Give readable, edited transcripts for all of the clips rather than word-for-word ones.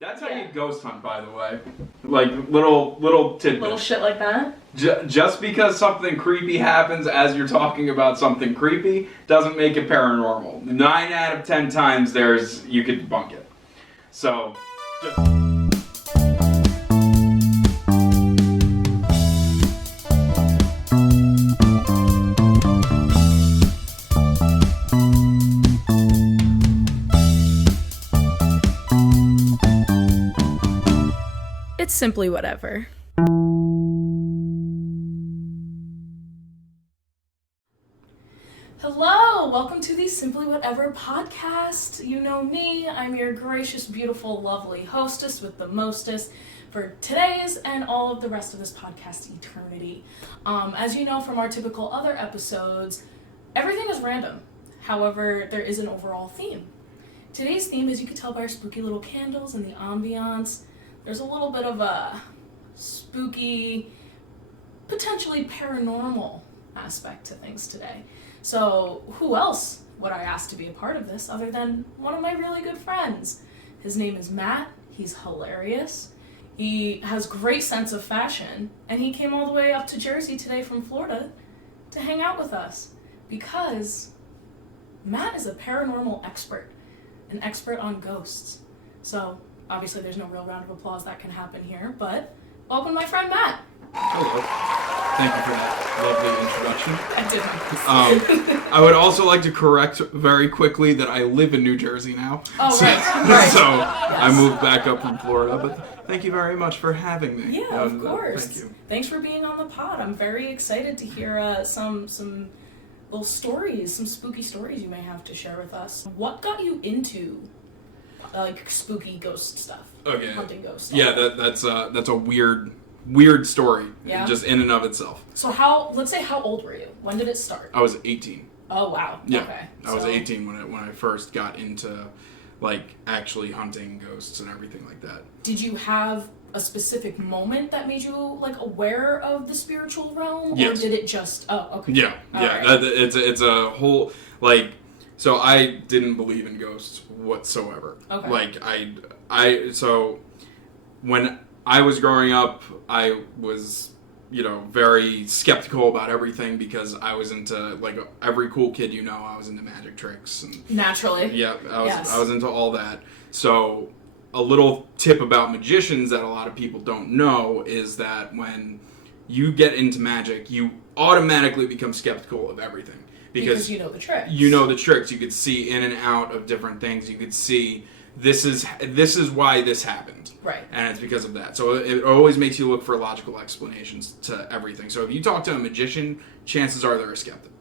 That's how you ghost hunt, by the way. Like, little tidbits. Little shit like that? Just because something creepy happens as you're talking about something creepy doesn't make it paranormal. 9 out of 10 times you could debunk it. So, just... It's simply whatever. Hello, welcome to the Simply Whatever podcast. You know me, I'm your gracious, beautiful, lovely hostess with the mostest for today's and all of the rest of this podcast eternity. As you know from our typical other episodes, everything is random. However, there is an overall theme. Today's theme, as you can tell by our spooky little candles and the ambiance, there's a little bit of a spooky, potentially paranormal aspect to things today. So who else would I ask to be a part of this other than one of my really good friends? His name is Matt. He's hilarious. He has great sense of fashion, and he came all the way up to Jersey today from Florida to hang out with us because Matt is a paranormal expert, an expert on ghosts. So obviously there's no real round of applause that can happen here, but welcome my friend Matt. Hello. Thank you for that lovely introduction. I did. I would also like to correct very quickly that I live in New Jersey now. Oh, so, right. So yes. I moved back up from Florida, but thank you very much for having me. Yeah, of course. Thank you. Thanks for being on the pod. I'm very excited to hear some little stories, some spooky stories you may have to share with us. What got you into like spooky ghost stuff? Okay. Hunting ghosts. Yeah, that's a weird story. Yeah. Just in and of itself. So let's say how old were you? When did it start? I was 18. Oh wow. Yeah. Okay. I was 18 when I first got into like actually hunting ghosts and everything like that. Did you have a specific moment that made you like aware of the spiritual realm, yes. or did it just? Oh, okay. Yeah. All yeah. right. It's a whole like. So I didn't believe in ghosts whatsoever. Okay. Like so when I was growing up, I was, very skeptical about everything because I was into, like, every cool kid I was into magic tricks. And naturally. Yeah, I was into all that. So a little tip about magicians that a lot of people don't know is that when you get into magic, you automatically become skeptical of everything. Because you know the tricks. You know the tricks. You could see in and out of different things. You could see this is why this happened. Right. And it's because of that. So it always makes you look for logical explanations to everything. So if you talk to a magician, chances are they're a skeptic.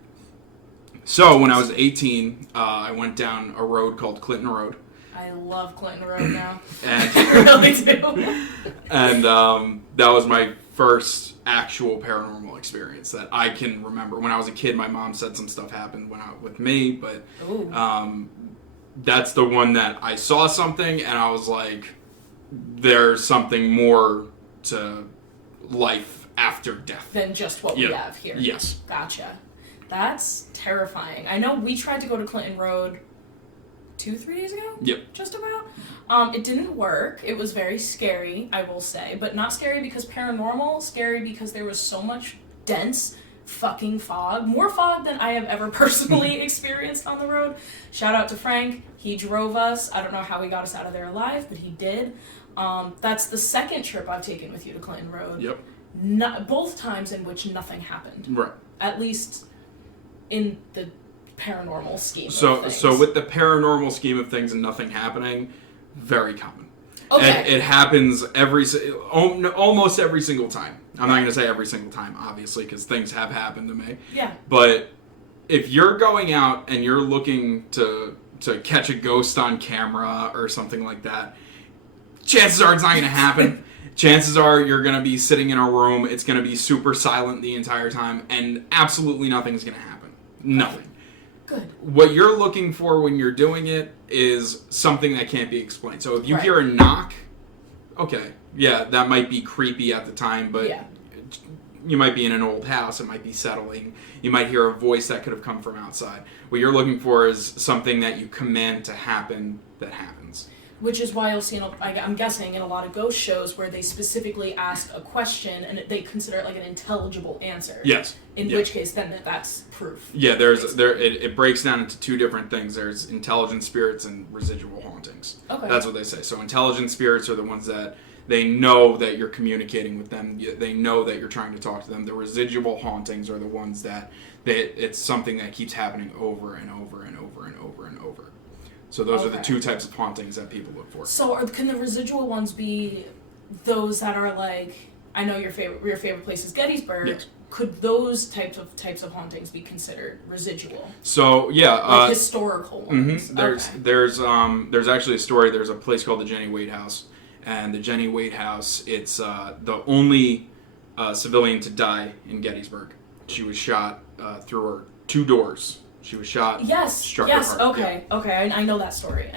So when I was 18, I went down a road called Clinton Road. I love Clinton Road now. And I really do. And that was my first actual paranormal experience that I can remember. When I was a kid, my mom said some stuff happened with me, but that's the one that I saw something and I was like, there's something more to life after death than just what we have here. Yes. Gotcha. That's terrifying. I know we tried to go to Clinton Road 2-3 days ago? Yep. Just about. It didn't work. It was very scary, I will say. But not scary because paranormal, scary because there was so much dense fucking fog. More fog than I have ever personally experienced on the road. Shout out to Frank. He drove us. I don't know how he got us out of there alive, but he did. That's the second trip I've taken with you to Clinton Road. Yep. Both times in which nothing happened. Right. At least in the paranormal scheme of things. So with the paranormal scheme of things and nothing happening, very common. Okay. It happens almost every single time. I'm not going to say every single time, obviously, because things have happened to me. Yeah. But if you're going out and you're looking to catch a ghost on camera or something like that, chances are it's not going to happen. Chances are you're going to be sitting in a room, it's going to be super silent the entire time, and absolutely nothing's going to happen. Nothing. Good. What you're looking for when you're doing it is something that can't be explained. So if you hear a knock, okay, yeah, that might be creepy at the time, but you might be in an old house, it might be settling. You might hear a voice that could have come from outside. What you're looking for is something that you command to happen that happens. Which is why you'll see, I'm guessing, in a lot of ghost shows where they specifically ask a question and they consider it like an intelligible answer. Yes. In which case, then that's proof. Yeah, it breaks down into two different things. There's intelligent spirits and residual hauntings. Okay. That's what they say. So intelligent spirits are the ones that they know that you're communicating with them. They know that you're trying to talk to them. The residual hauntings are the ones that it's something that keeps happening over and over and over and over and over. So those are the two types of hauntings that people look for. So can the residual ones be those that are like, I know your favorite place is Gettysburg. Yes. Could those types of hauntings be considered residual? So yeah, like historical ones. Mm-hmm. There's actually a story. There's a place called the Jenny Wade House, and the Jenny Wade House. It's the only civilian to die in Gettysburg. She was shot through her two doors. She was shot. Yes. Struck Yes. her heart. Okay. Yeah. Okay. I know that story.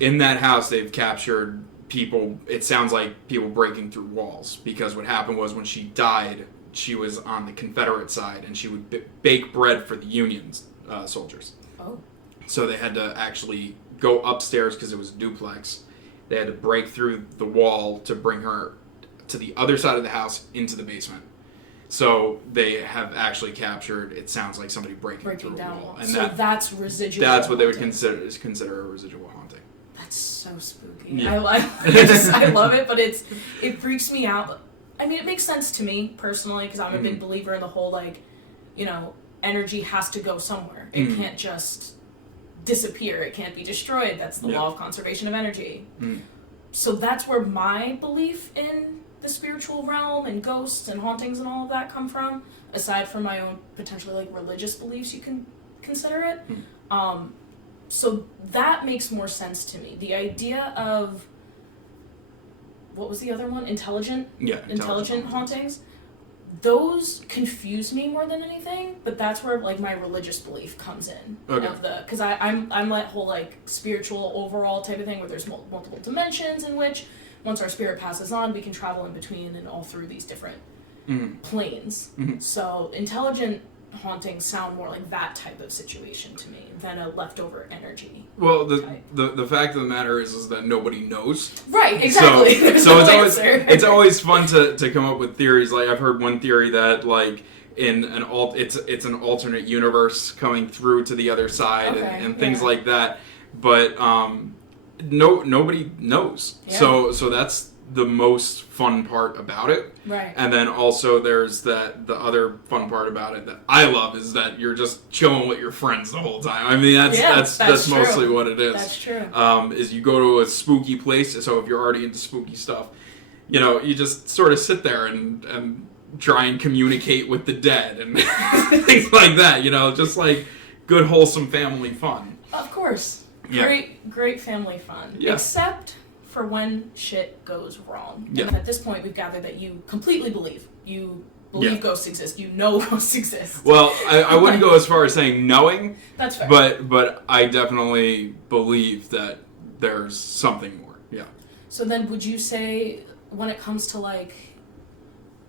In that house, they've captured people. It sounds like people breaking through walls, because what happened was when she died, she was on the Confederate side, and she would bake bread for the Union soldiers. Oh. So they had to actually go upstairs because it was a duplex. They had to break through the wall to bring her to the other side of the house into the basement. So they have actually captured, it sounds like somebody breaking through down a wall. And so that's residual. That's what they would consider a residual haunting. That's so spooky. Yeah. I love it, but it freaks me out. I mean, it makes sense to me personally, because I'm a big believer in the whole, like, energy has to go somewhere. It can't just disappear. It can't be destroyed. That's the law of conservation of energy. So that's where my belief in the spiritual realm and ghosts and hauntings and all of that come from, aside from my own potentially like religious beliefs, you can consider it. So that makes more sense to me. The idea of, what was the other one? Intelligent hauntings. Those confuse me more than anything, but that's where like my religious belief comes in. Okay. Because I'm that whole like spiritual overall type of thing where there's multiple dimensions in which once our spirit passes on, we can travel in between and all through these different planes. So intelligent hauntings sound more like that type of situation to me than a leftover energy. Well, the fact of the matter is that nobody knows. Right, exactly. So it's always fun to come up with theories. Like I've heard one theory that like in it's an alternate universe coming through to the other side and things like that. But nobody knows. Yeah. So that's the most fun part about it. Right. And then also there's the other fun part about it that I love is that you're just chilling with your friends the whole time. I mean that's mostly what it is. That's true. Is you go to a spooky place, so if you're already into spooky stuff, you just sort of sit there and try and communicate with the dead and things like that, just like good wholesome family fun. Of course. Yeah. Great family fun. Yeah. Except for when shit goes wrong. Yeah. And at this point, we've gathered that you completely believe. You believe ghosts exist. You know ghosts exist. Well, I wouldn't go as far as saying knowing. That's fair. But I definitely believe that there's something more. Yeah. So then would you say when it comes to like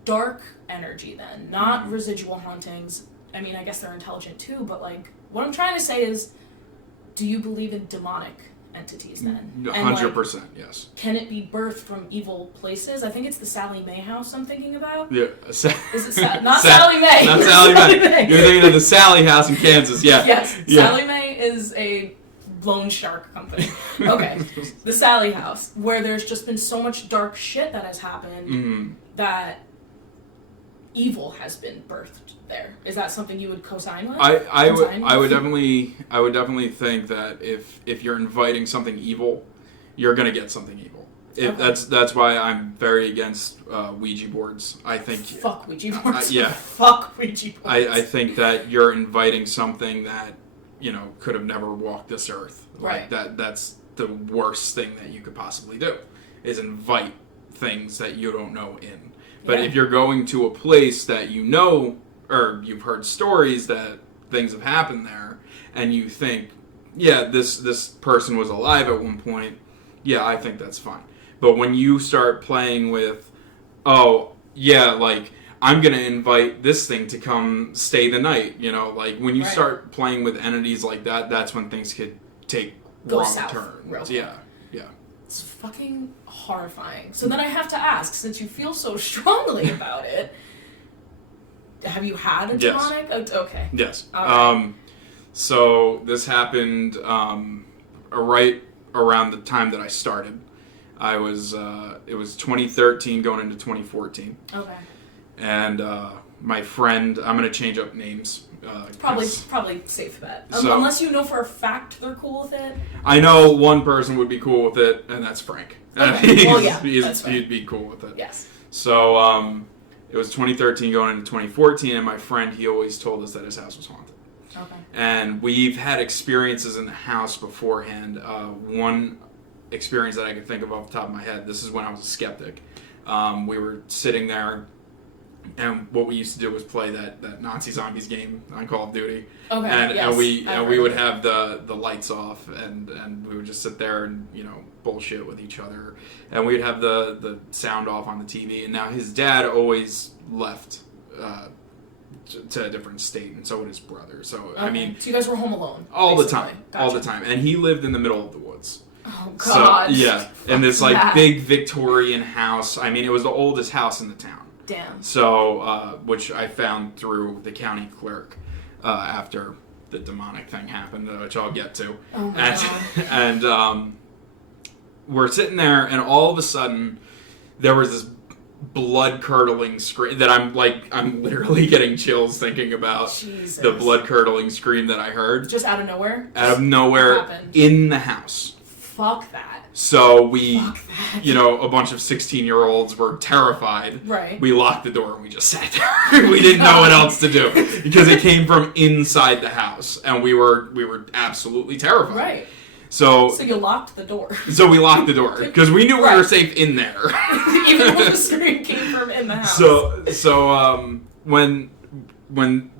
dark energy then, not residual hauntings, I mean, I guess they're intelligent too, but like what I'm trying to say is, do you believe in demonic entities then? 100%, yes. Can it be birthed from evil places? I think it's the Sally Mae house I'm thinking about. Yeah. Is it not Sally Mae? Not Sally Mae. You're thinking of the Sally house in Kansas, yeah. Yes. Yeah. Sally Mae is a loan shark company. Okay. The Sally house, where there's just been so much dark shit that has happened that evil has been birthed there. Is that something you would co-sign with? I would definitely think that if you're inviting something evil, you're gonna get something evil. That's why I'm very against Ouija boards. I think fuck Ouija boards. Yeah. Fuck Ouija boards. I think that you're inviting something that could have never walked this earth. Right. Like that's the worst thing that you could possibly do, is invite things that you don't know in. But if you're going to a place that or you've heard stories that things have happened there, and you think, this person was alive at one point, I think that's fine. But when you start playing with, like, I'm going to invite this thing to come stay the night, like, when you start playing with entities like that, that's when things could take wrong turns. Real quick. Yeah. It's fucking horrifying. So then I have to ask, since you feel so strongly about it, have you had a demonic? Yes. Oh, okay. Yes. Right. So this happened right around the time that I started. It was 2013 going into 2014. Okay. And my friend, I'm going to change up names. Probably safe bet. So, unless you know for a fact they're cool with it. I know one person would be cool with it, and that's Frank. Okay. Well, yeah, that's fair. He'd be cool with it. Yes. So it was 2013 going into 2014, and my friend, he always told us that his house was haunted. Okay. And we've had experiences in the house beforehand. One experience that I could think of off the top of my head, this is when I was a skeptic. We were sitting there, and what we used to do was play that Nazi Zombies game on Call of Duty. Okay. And yes, we would have the lights off, and we would just sit there and bullshit with each other, and we'd have the sound off on the TV. And now his dad always left to a different state, and so would his brother. So okay. I mean, so you guys were home alone all basically. the time, Gotcha. all the time, and he lived in the middle of the woods. Oh God. So, yeah, in this like that. big Victorian house. I mean, it was the oldest house in the town. Damn. So, which I found through the county clerk after the demonic thing happened, which I'll get to. Oh my God. And we're sitting there, and all of a sudden, there was this blood-curdling scream that I'm literally getting chills thinking about. Jesus. The blood-curdling scream that I heard. Just out of nowhere? Out of nowhere in the house. Fuck that. So we, Fuck that. a bunch of 16-year-olds were terrified. Right. We locked the door and we just sat there. We didn't know what else to do because it came from inside the house, and we were absolutely terrified. Right. So you locked the door. So we locked the door because we knew we were safe in there. Even when the scream came from in the house. So when I'm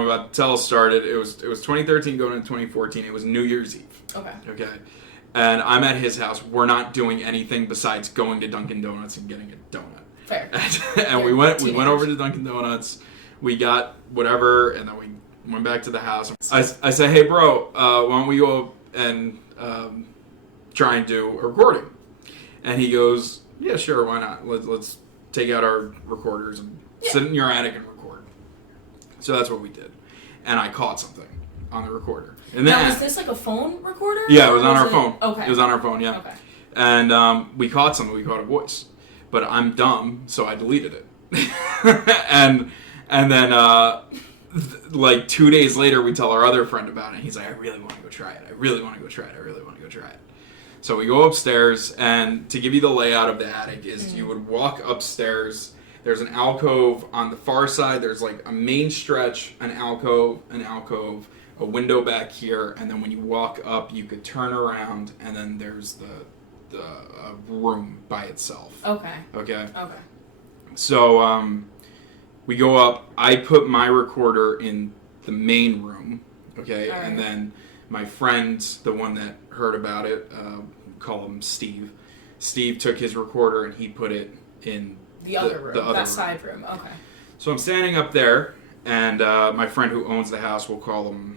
about to tell started, it was 2013 going into 2014. It was New Year's Eve. Okay. And I'm at his house. We're not doing anything besides going to Dunkin' Donuts and getting a donut. Fair. And we went over to Dunkin' Donuts. We got whatever, and then we went back to the house. I said, hey, bro, why don't we go and try and do a recording? And he goes, yeah, sure, why not? Let's take out our recorders and sit in your attic and record. So that's what we did. And I caught something on the recorder. And then, now, was this like a phone recorder? Yeah, it was on our phone. Okay. It was on our phone, yeah. Okay. And we caught something. We caught a voice. But I'm dumb, so I deleted it. and then, like 2 days later, we tell our other friend about it. He's like, I really want to go try it. I really want to go try it. So we go upstairs, and to give you the layout of the attic is you would walk upstairs. There's an alcove on the far side. There's like a main stretch, an alcove, a window back here, and then when you walk up, you could turn around, and then there's the room by itself. Okay. So we go up. I put my recorder in the main room. Okay, right. And then my friend, the one that heard about it, call him Steve. Steve took his recorder and he put it in the other room, side room. Okay. So I'm standing up there, and my friend who owns the house, we'll call him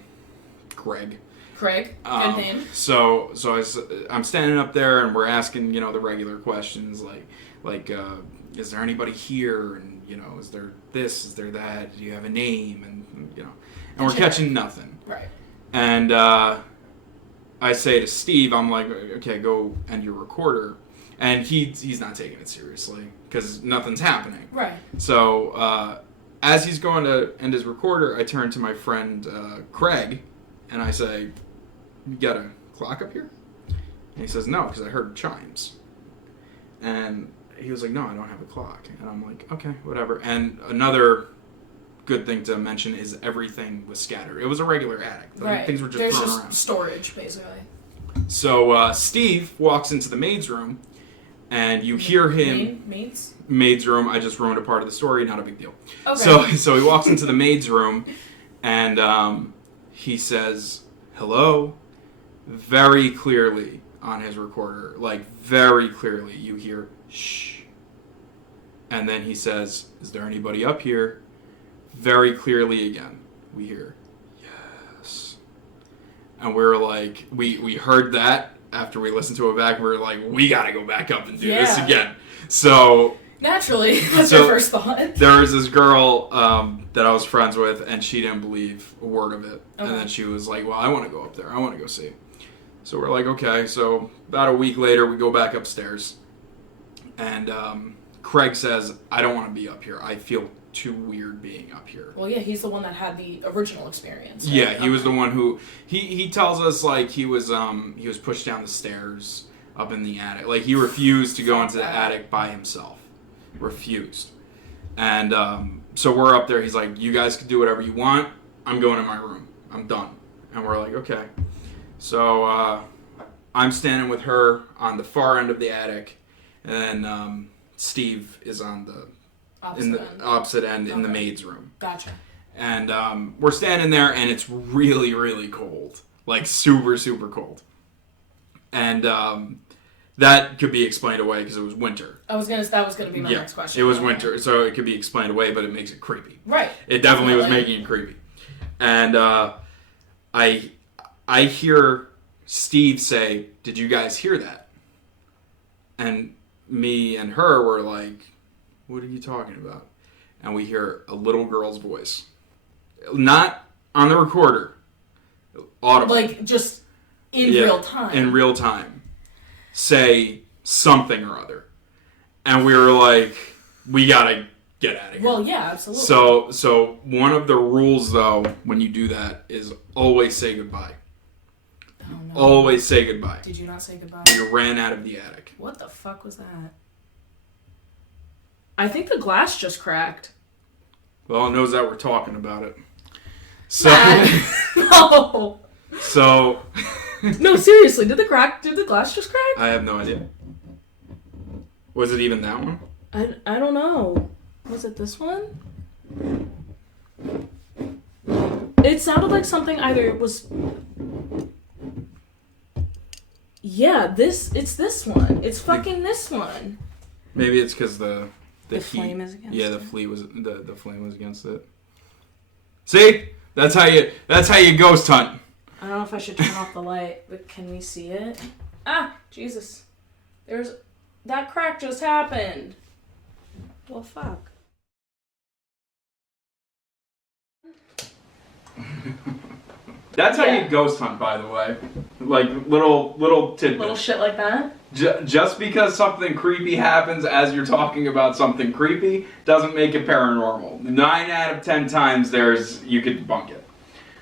Greg. Good name. So I'm standing up there, and we're asking, the regular questions like is there anybody here, and is there this, is there that, do you have a name, and and we're catching nothing. Right. And I say to Steve, I'm like, okay, go end your recorder, and he's not taking it seriously because nothing's happening. Right. So as he's going to end his recorder, I turn to my friend Craig, and I say, you got a clock up here? And he says, no, because I heard chimes. And he was like, no, I don't have a clock. And I'm like, okay, whatever. And another good thing to mention is everything was scattered. It was a regular attic. Right. Things were just There's thrown just around. Storage, basically. So Steve walks into the maid's room, and you hear him... Maid's room. I just ruined a part of the story. Not a big deal. Okay. So he walks into the maid's room, and he says, hello, very clearly on his recorder. Like, very clearly. You hear, shh. And then he says, is there anybody up here? Very clearly again. We hear, yes. And we're like, we heard that after we listened to it back, we were like, we got to go back up and do this Yeah. again. So Naturally, that's your first thought. there was this girl that I was friends with, and she didn't believe a word of it. Okay. And then she was like, well, I want to go up there. I want to go see. So we're like, okay. So about a week later, we go back upstairs. And Craig says, I don't want to be up here. I feel too weird being up here. Well, yeah, he's the one that had the original experience. Right? Yeah, he was the one who... He tells us, like, he was pushed down the stairs up in the attic. Like, he refused to go into the attic by himself. Refused. And so we're up there. He's like, you guys can do whatever you want. I'm going in my room. I'm done. And we're like, okay. So I'm standing with her on the far end of the attic, and then Steve is on the opposite end in the maid's room. Gotcha. And we're standing there, and it's really, really cold. Like, super, super cold. And that could be explained away because it was winter. That was gonna be my next question. It was winter, so it could be explained away, but it makes it creepy. Right. It definitely was making it creepy. And I hear Steve say, "Did you guys hear that?" And me and her were like, "What are you talking about?" And we hear a little girl's voice. Not on the recorder. Audible. Like, just in real time. In real time. Say something or other. And we were like, we gotta get out of here. Well, yeah, absolutely. So one of the rules, though, when you do that, is always say goodbye. Oh, no. Always say goodbye. Did you not say goodbye? We ran out of the attic. What the fuck was that? I think the glass just cracked. Well, it knows that we're talking about it. So, No. So, No, seriously, did the glass just crack? I have no idea. Was it even that one? I don't know. Was it this one? It sounded like something either was... Yeah, it's this one. It's fucking this one. Maybe it's because the heat. Flame is against it. it. The flame was against it. See? That's how you ghost hunt. I don't know if I should turn off the light, but can we see it? Ah, Jesus. That crack just happened. Well, fuck. That's how you ghost hunt, by the way. Like, little tidbits. Little shit like that? Just because something creepy happens as you're talking about something creepy doesn't make it paranormal. 9 out of 10 times you could debunk it.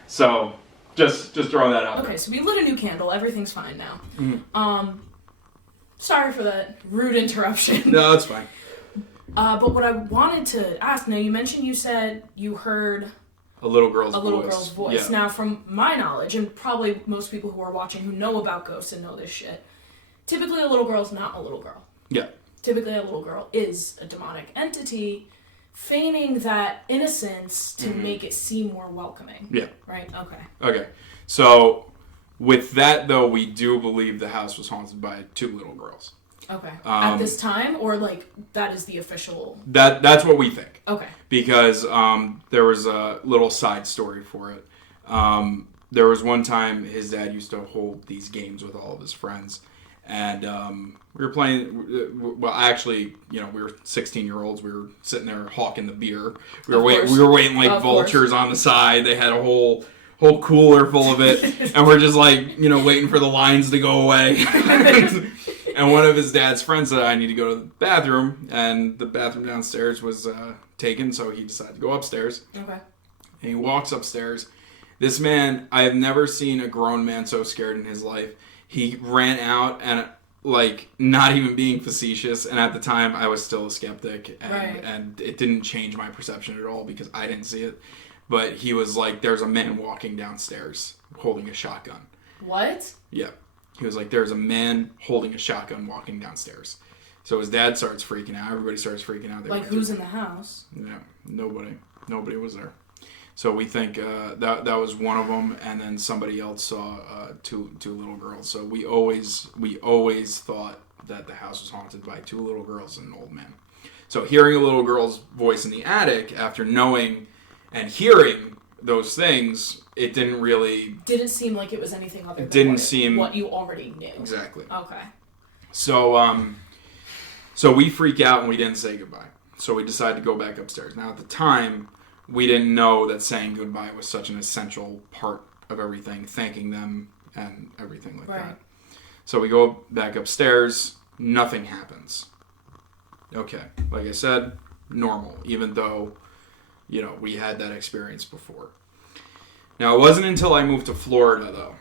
So, just throw that out there. Okay, so we lit a new candle. Everything's fine now. Mm-hmm. Sorry for that rude interruption. No, that's fine. But what I wanted to ask, now you said you heard... A little girl's voice. Yeah. Now, from my knowledge, and probably most people who are watching who know about ghosts and know this shit, typically a little girl's not a little girl. Yeah. Typically a little girl is a demonic entity feigning that innocence to make it seem more welcoming. Yeah. Right? Okay. Okay. So, with that, though, we do believe the house was haunted by 2 little girls. Okay. At this time, or like that is the official... That's what we think. Okay. Because there was a little side story for it. There was one time his dad used to hold these games with all of his friends. And we were playing... Well, actually, we were 16-year-olds. We were sitting there hawking the beer. We were waiting like vultures on the side. They had a whole cooler full of it. And we're just like, waiting for the lines to go away. And one of his dad's friends said, I need to go to the bathroom. And the bathroom downstairs was taken, so he decided to go upstairs. Okay. And he walks upstairs. This man, I have never seen a grown man so scared in his life. He ran out and, like, not even being facetious. And at the time, I was still a skeptic. And it didn't change my perception at all because I didn't see it. But he was like, there's a man walking downstairs holding a shotgun. What? Yeah. He was like, there's a man holding a shotgun walking downstairs. So his dad starts freaking out. Everybody starts freaking out. Like, who's in the house? Yeah, nobody. Nobody was there. So we think that was one of them, and then somebody else saw two little girls. So we always thought that the house was haunted by 2 little girls and an old man. So hearing a little girl's voice in the attic after knowing and hearing those things, it didn't seem like it was anything other than what you already knew. Exactly. Okay. So we freak out and we didn't say goodbye. So we decided to go back upstairs. Now at the time, we didn't know that saying goodbye was such an essential part of everything, thanking them and everything like that. So we go back upstairs, nothing happens. Okay, like I said, normal, even though, we had that experience before. Now, it wasn't until I moved to Florida, though,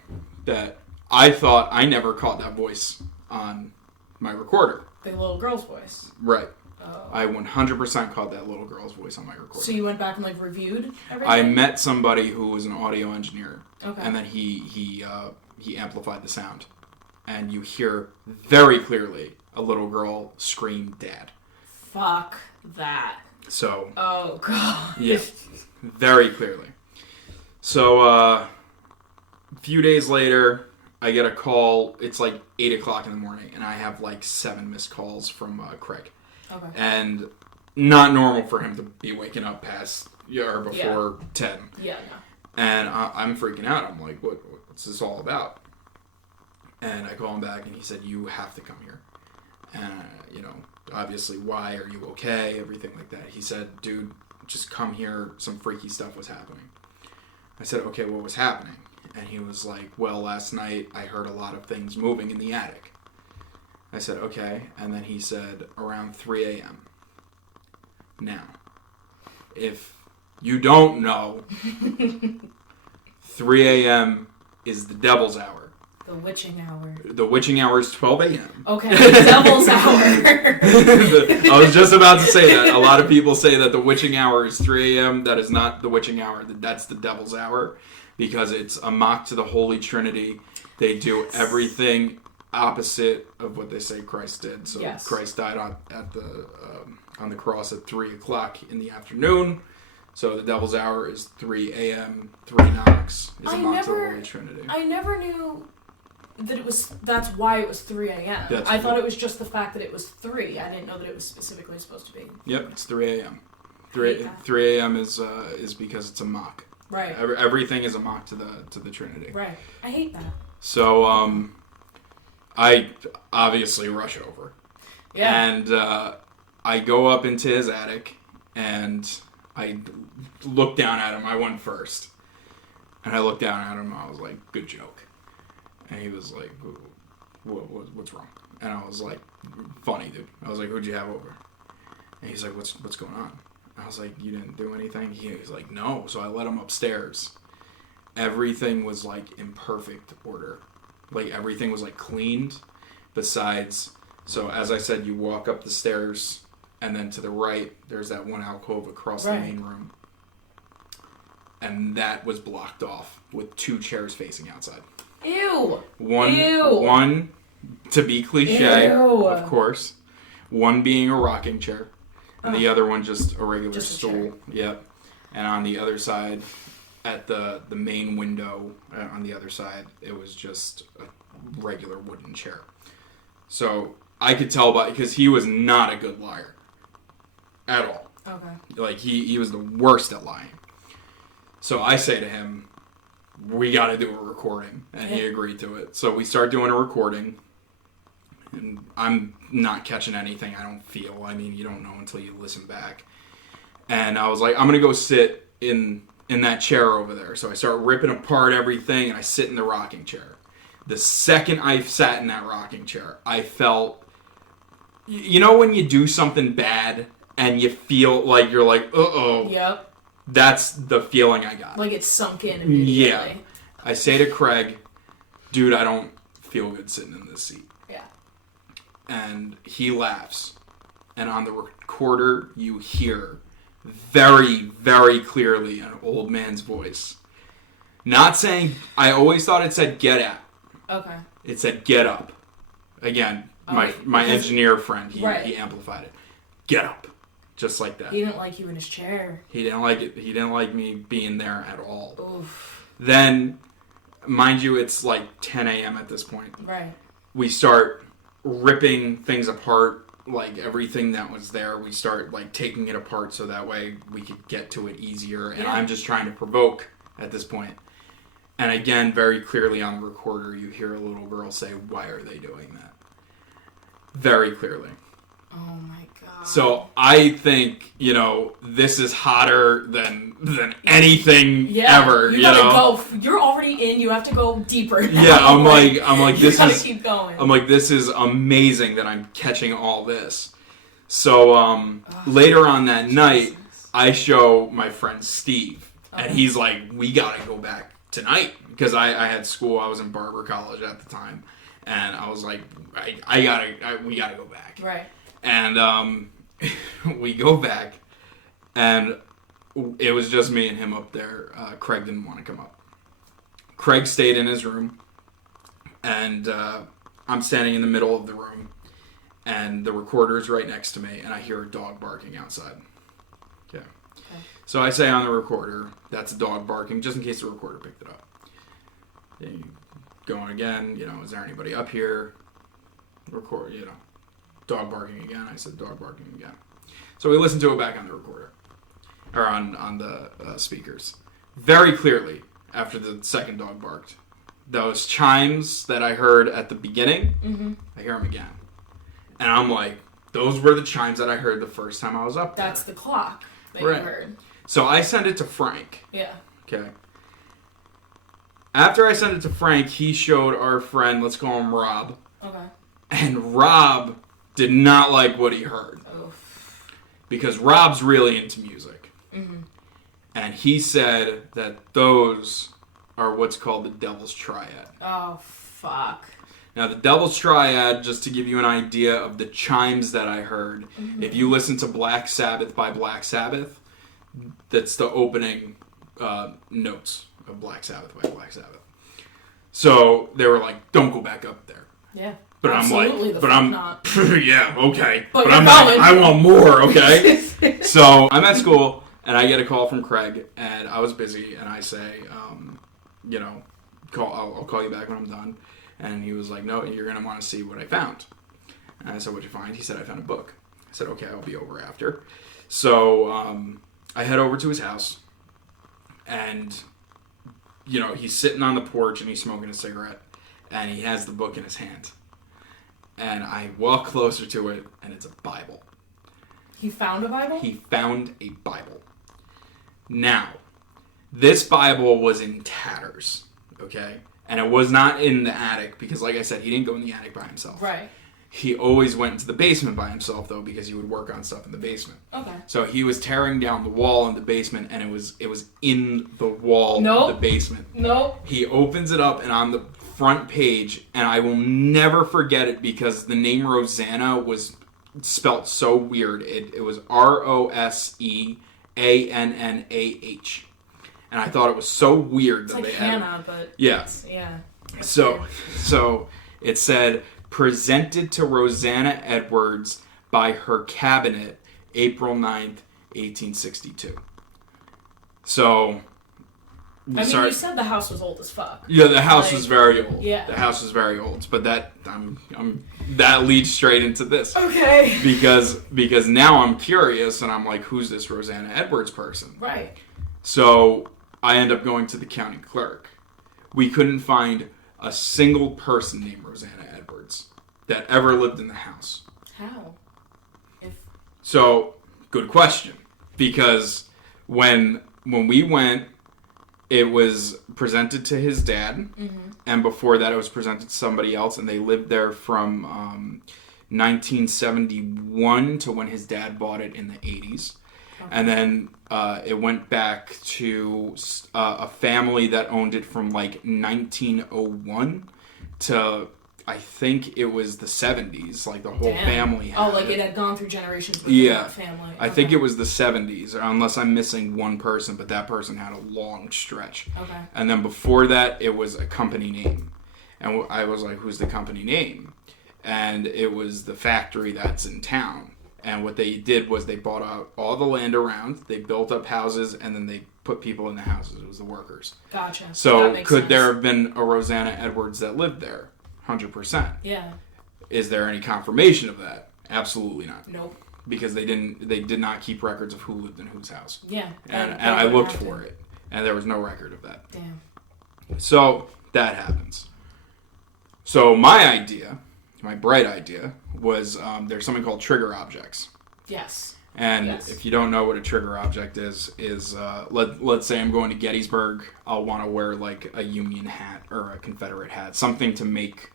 that I thought I never caught that voice on my recorder. The little girl's voice. Right. Oh. I 100% caught that little girl's voice on my recorder. So you went back and reviewed everything? I met somebody who was an audio engineer. Okay. And then he amplified the sound. And you hear very clearly a little girl scream, "Dad." Fuck that. So. Oh, God. Yeah. Very clearly. So, a few days later, I get a call. It's 8 o'clock in the morning, and I have 7 missed calls from Craig. Okay. And not normal for him to be waking up past or before 10. Yeah, no. And I'm freaking out. I'm like, what's this all about? And I call him back, and he said, "You have to come here." And, obviously, why? Are you okay? Everything like that. He said, "Dude, just come here. Some freaky stuff was happening." I said, "Okay, what was happening?" And he was like, "Well, last night I heard a lot of things moving in the attic." I said, "Okay." And then he said, "Around 3 a.m. Now, if you don't know, 3 a.m. is the devil's hour. The witching hour. The witching hour is 12 a.m. Okay, the devil's hour. I was just about to say that. A lot of people say that the witching hour is 3 a.m. That is not the witching hour. That's the devil's hour because it's a mock to the Holy Trinity. They do everything opposite of what they say Christ did. So Christ died on the cross at 3 o'clock in the afternoon. So the devil's hour is 3 a.m., 3 knocks is a mock to the Holy Trinity. I never knew that that's why it was 3 a.m. I thought it was just the fact that it was 3. I didn't know that it was specifically supposed to be. Yep, it's 3 a.m. 3 a.m. is because it's a mock. Right. Everything is a mock to the Trinity. Right. I hate that. So I obviously rush over. Yeah. And I go up into his attic and I look down at him. I went first. And I looked down at him. I was like, "Good joke." And he was like, "What's wrong?" And I was like, "Funny, dude." I was like, "Who'd you have over?" And he's like, "What's going on?" I was like, "You didn't do anything?" He was like, "No." So I let him upstairs. Everything was in perfect order. Everything was cleaned. Besides, so as I said, you walk up the stairs, and then to the right, there's that one alcove across the main room. And that was blocked off with 2 chairs facing outside. Ew. One, to be cliche, Ew. of course. One being a rocking chair, and the other one just a regular stool. Yep. And on the other side, at the main window on the other side, it was just a regular wooden chair. So I could tell because he was not a good liar at all. Okay. He was the worst at lying. So I say to him, "We got to do a recording," and he agreed to it. So we start doing a recording, and I'm not catching anything. I don't feel. I mean, you don't know until you listen back. And I was like, "I'm gonna go sit in that chair over there." So I start ripping apart everything, and I sit in the rocking chair. The second I sat in that rocking chair, I felt, when you do something bad and you feel like you're like, "Uh-oh." Yep. That's the feeling I got. It's sunk in immediately. Yeah. I say to Craig, "Dude, I don't feel good sitting in this seat." Yeah. And he laughs. And on the recorder, you hear very, very clearly an old man's voice. Not saying, I always thought it said "get out." Okay. It said "get up." Again, my engineer friend, he amplified it. "Get up." Just like that. He didn't like you in his chair. He didn't like it. He didn't like me being there at all. Oof. Then, mind you, it's 10 a.m. at this point. Right. We start ripping things apart, like everything that was there, we start like taking it apart so that way we could get to it easier. And I'm just trying to provoke at this point. And again, very clearly on the recorder, you hear a little girl say, "Why are they doing that?" Very clearly. Oh my god. So I think, this is hotter than anything ever. You gotta go. You're already in. You have to go deeper. Now. Yeah, I'm like, this gotta is. Keep going. I'm like, this is amazing that I'm catching all this. So later on that night, I show my friend Steve, and he's like, "We gotta go back tonight," because I had school. I was in barber college at the time, and I was like, we gotta go back. Right. And we go back, and it was just me and him up there. Craig didn't want to come up. Craig stayed in his room, and I'm standing in the middle of the room, and the recorder is right next to me, and I hear a dog barking outside. Okay. So I say on the recorder, "That's a dog barking," just in case the recorder picked it up. Then you go on again, "Is there anybody up here?" Record, dog barking again. I said dog barking again. So we listened to it back on the recorder. Or on the speakers. Very clearly, after the second dog barked, those chimes that I heard at the beginning, I hear them again. And I'm like, those were the chimes that I heard the first time I was up there. That's the clock that you heard. So I send it to Frank. Yeah. Okay. After I sent it to Frank, he showed our friend, let's call him Rob. Okay. And Rob did not like what he heard. Oof. Because Rob's really into music. Mm-hmm. And he said that those are what's called the Devil's Triad. Oh, fuck. Now, the Devil's Triad, just to give you an idea of the chimes that I heard, if you listen to Black Sabbath by Black Sabbath, that's the opening notes of Black Sabbath by Black Sabbath. So they were like, "Don't go back up there." Yeah. But Absolutely, not. Yeah, okay. But I'm like, I want more, okay? So I'm at school, and I get a call from Craig, and I was busy, and I say, I'll call you back when I'm done. And he was like, "No, you're going to want to see what I found." And I said, "What'd you find?" He said, "I found a book." I said, "Okay, I'll be over after." So I head over to his house, and, he's sitting on the porch, and he's smoking a cigarette, and he has the book in his hand. And I walk closer to it, and it's a Bible. He found a Bible? He found a Bible. Now, this Bible was in tatters, okay? And it was not in the attic, because like I said, he didn't go in the attic by himself. Right. He always went into the basement by himself, though, because he would work on stuff in the basement. Okay. So he was tearing down the wall in the basement, and it was in the wall of the basement. Nope. He opens it up, and on the front page, and I will never forget it because the name Rosanna was spelt so weird. It was Roseannah. And I thought it was so weird that it's like they Hannah, but yeah. So it said, "Presented to Rosanna Edwards by her cabinet, April 9th, 1862. So you said the house was old as fuck. Yeah, the house was very old. Yeah. The house was very old, but that that leads straight into this. Okay. Because now I'm curious, and I'm like, who's this Rosanna Edwards person? Right. So I end up going to the county clerk. We couldn't find a single person named Rosanna Edwards that ever lived in the house. How? So, good question. Because when we went, it was presented to his dad, and before that it was presented to somebody else, and they lived there from 1971 to when his dad bought it in the 80s. Okay. And then it went back to a family that owned it from like 1901 to, I think it was the 70s. Like the whole family had it had gone through generations within that family. I think it was the 70s, unless I'm missing one person, but that person had a long stretch. Okay. And then before that, it was a company name. And I was like, who's the company name? And it was the factory that's in town. And what they did was they bought out all the land around, they built up houses, and then they put people in the houses. It was the workers. Gotcha. So could there have been a Rosanna Edwards that lived there? 100%. Yeah. Is there any confirmation of that? Absolutely not. Nope. Because they did not keep records of who lived in whose house. Yeah. And I looked for it, and there was no record of that. Damn. So that happens. So my bright idea, was there's something called trigger objects. Yes. And if you don't know what a trigger object is let's say I'm going to Gettysburg, I'll want to wear like a Union hat or a Confederate hat, something to make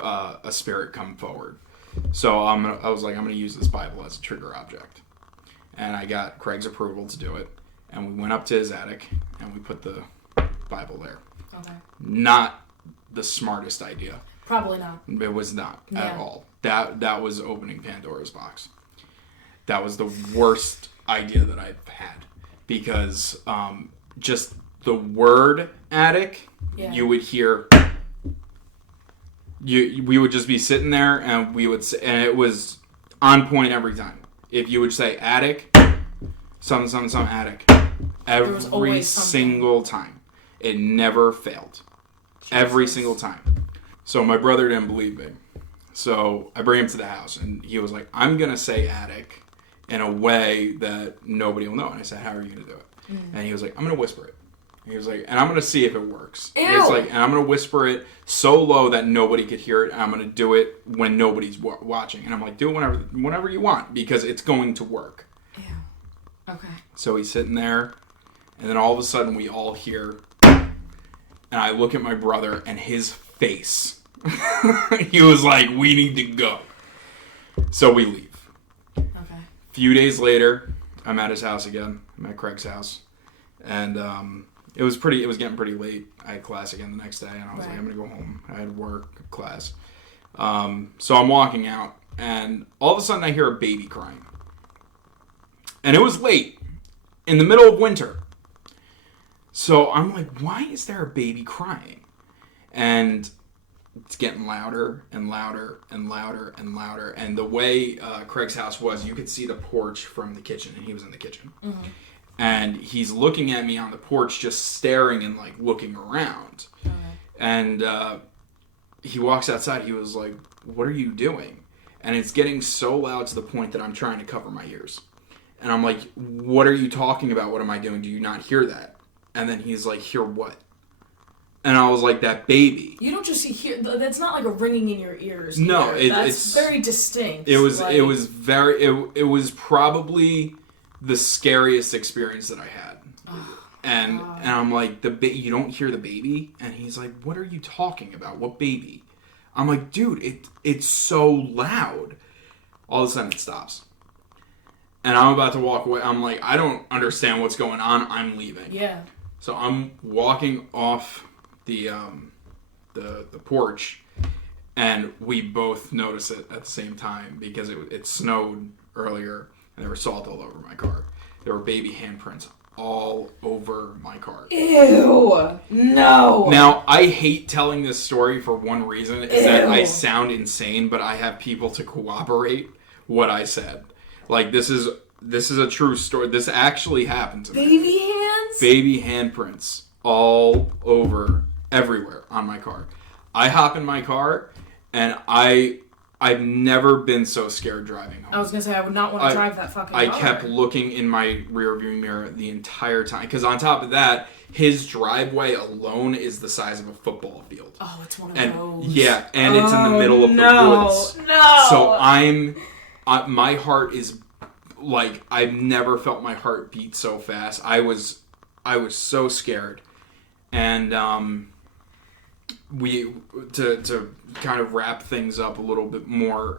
a spirit come forward. So I was like, I'm going to use this Bible as a trigger object. And I got Craig's approval to do it. And we went up to his attic and we put the Bible there. Okay. Not the smartest idea. Probably not. It was not at all. That was opening Pandora's box. That was the worst idea that I've had. Because just the word attic, you would hear... we would just be sitting there, and we would say, and it was on point every time. If you would say attic, something, attic, every single time, it never failed. Jesus. Every single time. So my brother didn't believe me. So I bring him to the house, and he was like, "I'm gonna say attic in a way that nobody will know." And I said, "How are you gonna do it?" And he was like, "I'm gonna whisper it." He was like, and I'm going to see if it works. Ew. It's like, and I'm going to whisper it so low that nobody could hear it, and I'm going to do it when nobody's watching. And I'm like, do it whenever you want, because it's going to work. Ew. Okay. So he's sitting there, and then all of a sudden we all hear, and I look at my brother, and his face. He was like, we need to go. So we leave. Okay. A few days later, I'm at his house again. I'm at Craig's house. And, it was getting pretty late. I had class again the next day, and I was like, I'm going to go home. I had work, class. So I'm walking out, and all of a sudden I hear a baby crying. And it was late, in the middle of winter. So I'm like, why is there a baby crying? And it's getting louder and louder and louder and louder. And the way Craig's house was, you could see the porch from the kitchen, and he was in the kitchen. Mm-hmm. And he's looking at me on the porch, just staring and, like, looking around. Okay. And he walks outside. He was like, what are you doing? And it's getting so loud to the point that I'm trying to cover my ears. And I'm like, what are you talking about? What am I doing? Do you not hear that? And then he's like, hear what? And I was like, that baby. You don't just hear... That's not like a ringing in your ears. No, it's very distinct. It was probably... the scariest experience that I had. And I'm like, you don't hear the baby? And he's like, what are you talking about? What baby? I'm like, dude, it's so loud. All of a sudden it stops. And I'm about to walk away. I'm like, I don't understand what's going on. I'm leaving. Yeah. So I'm walking off the porch, and we both notice it at the same time because it snowed earlier. And there was salt all over my car. There were baby handprints all over my car. Ew! No! Now, I hate telling this story for one reason, is that I sound insane, but I have people to corroborate what I said. Like, this is a true story. This actually happened to me. Baby hands? Baby handprints all over, everywhere on my car. I hop in my car, and I've never been so scared driving home. I was going to say, I would not want to drive that fucking car. I kept looking in my rearview mirror the entire time. Because on top of that, his driveway alone is the size of a football field. Oh, it's one of those. Yeah, and it's in the middle of the woods. No! So my heart is, like, I've never felt my heart beat so fast. I was so scared. And, to kind of wrap things up a little bit more,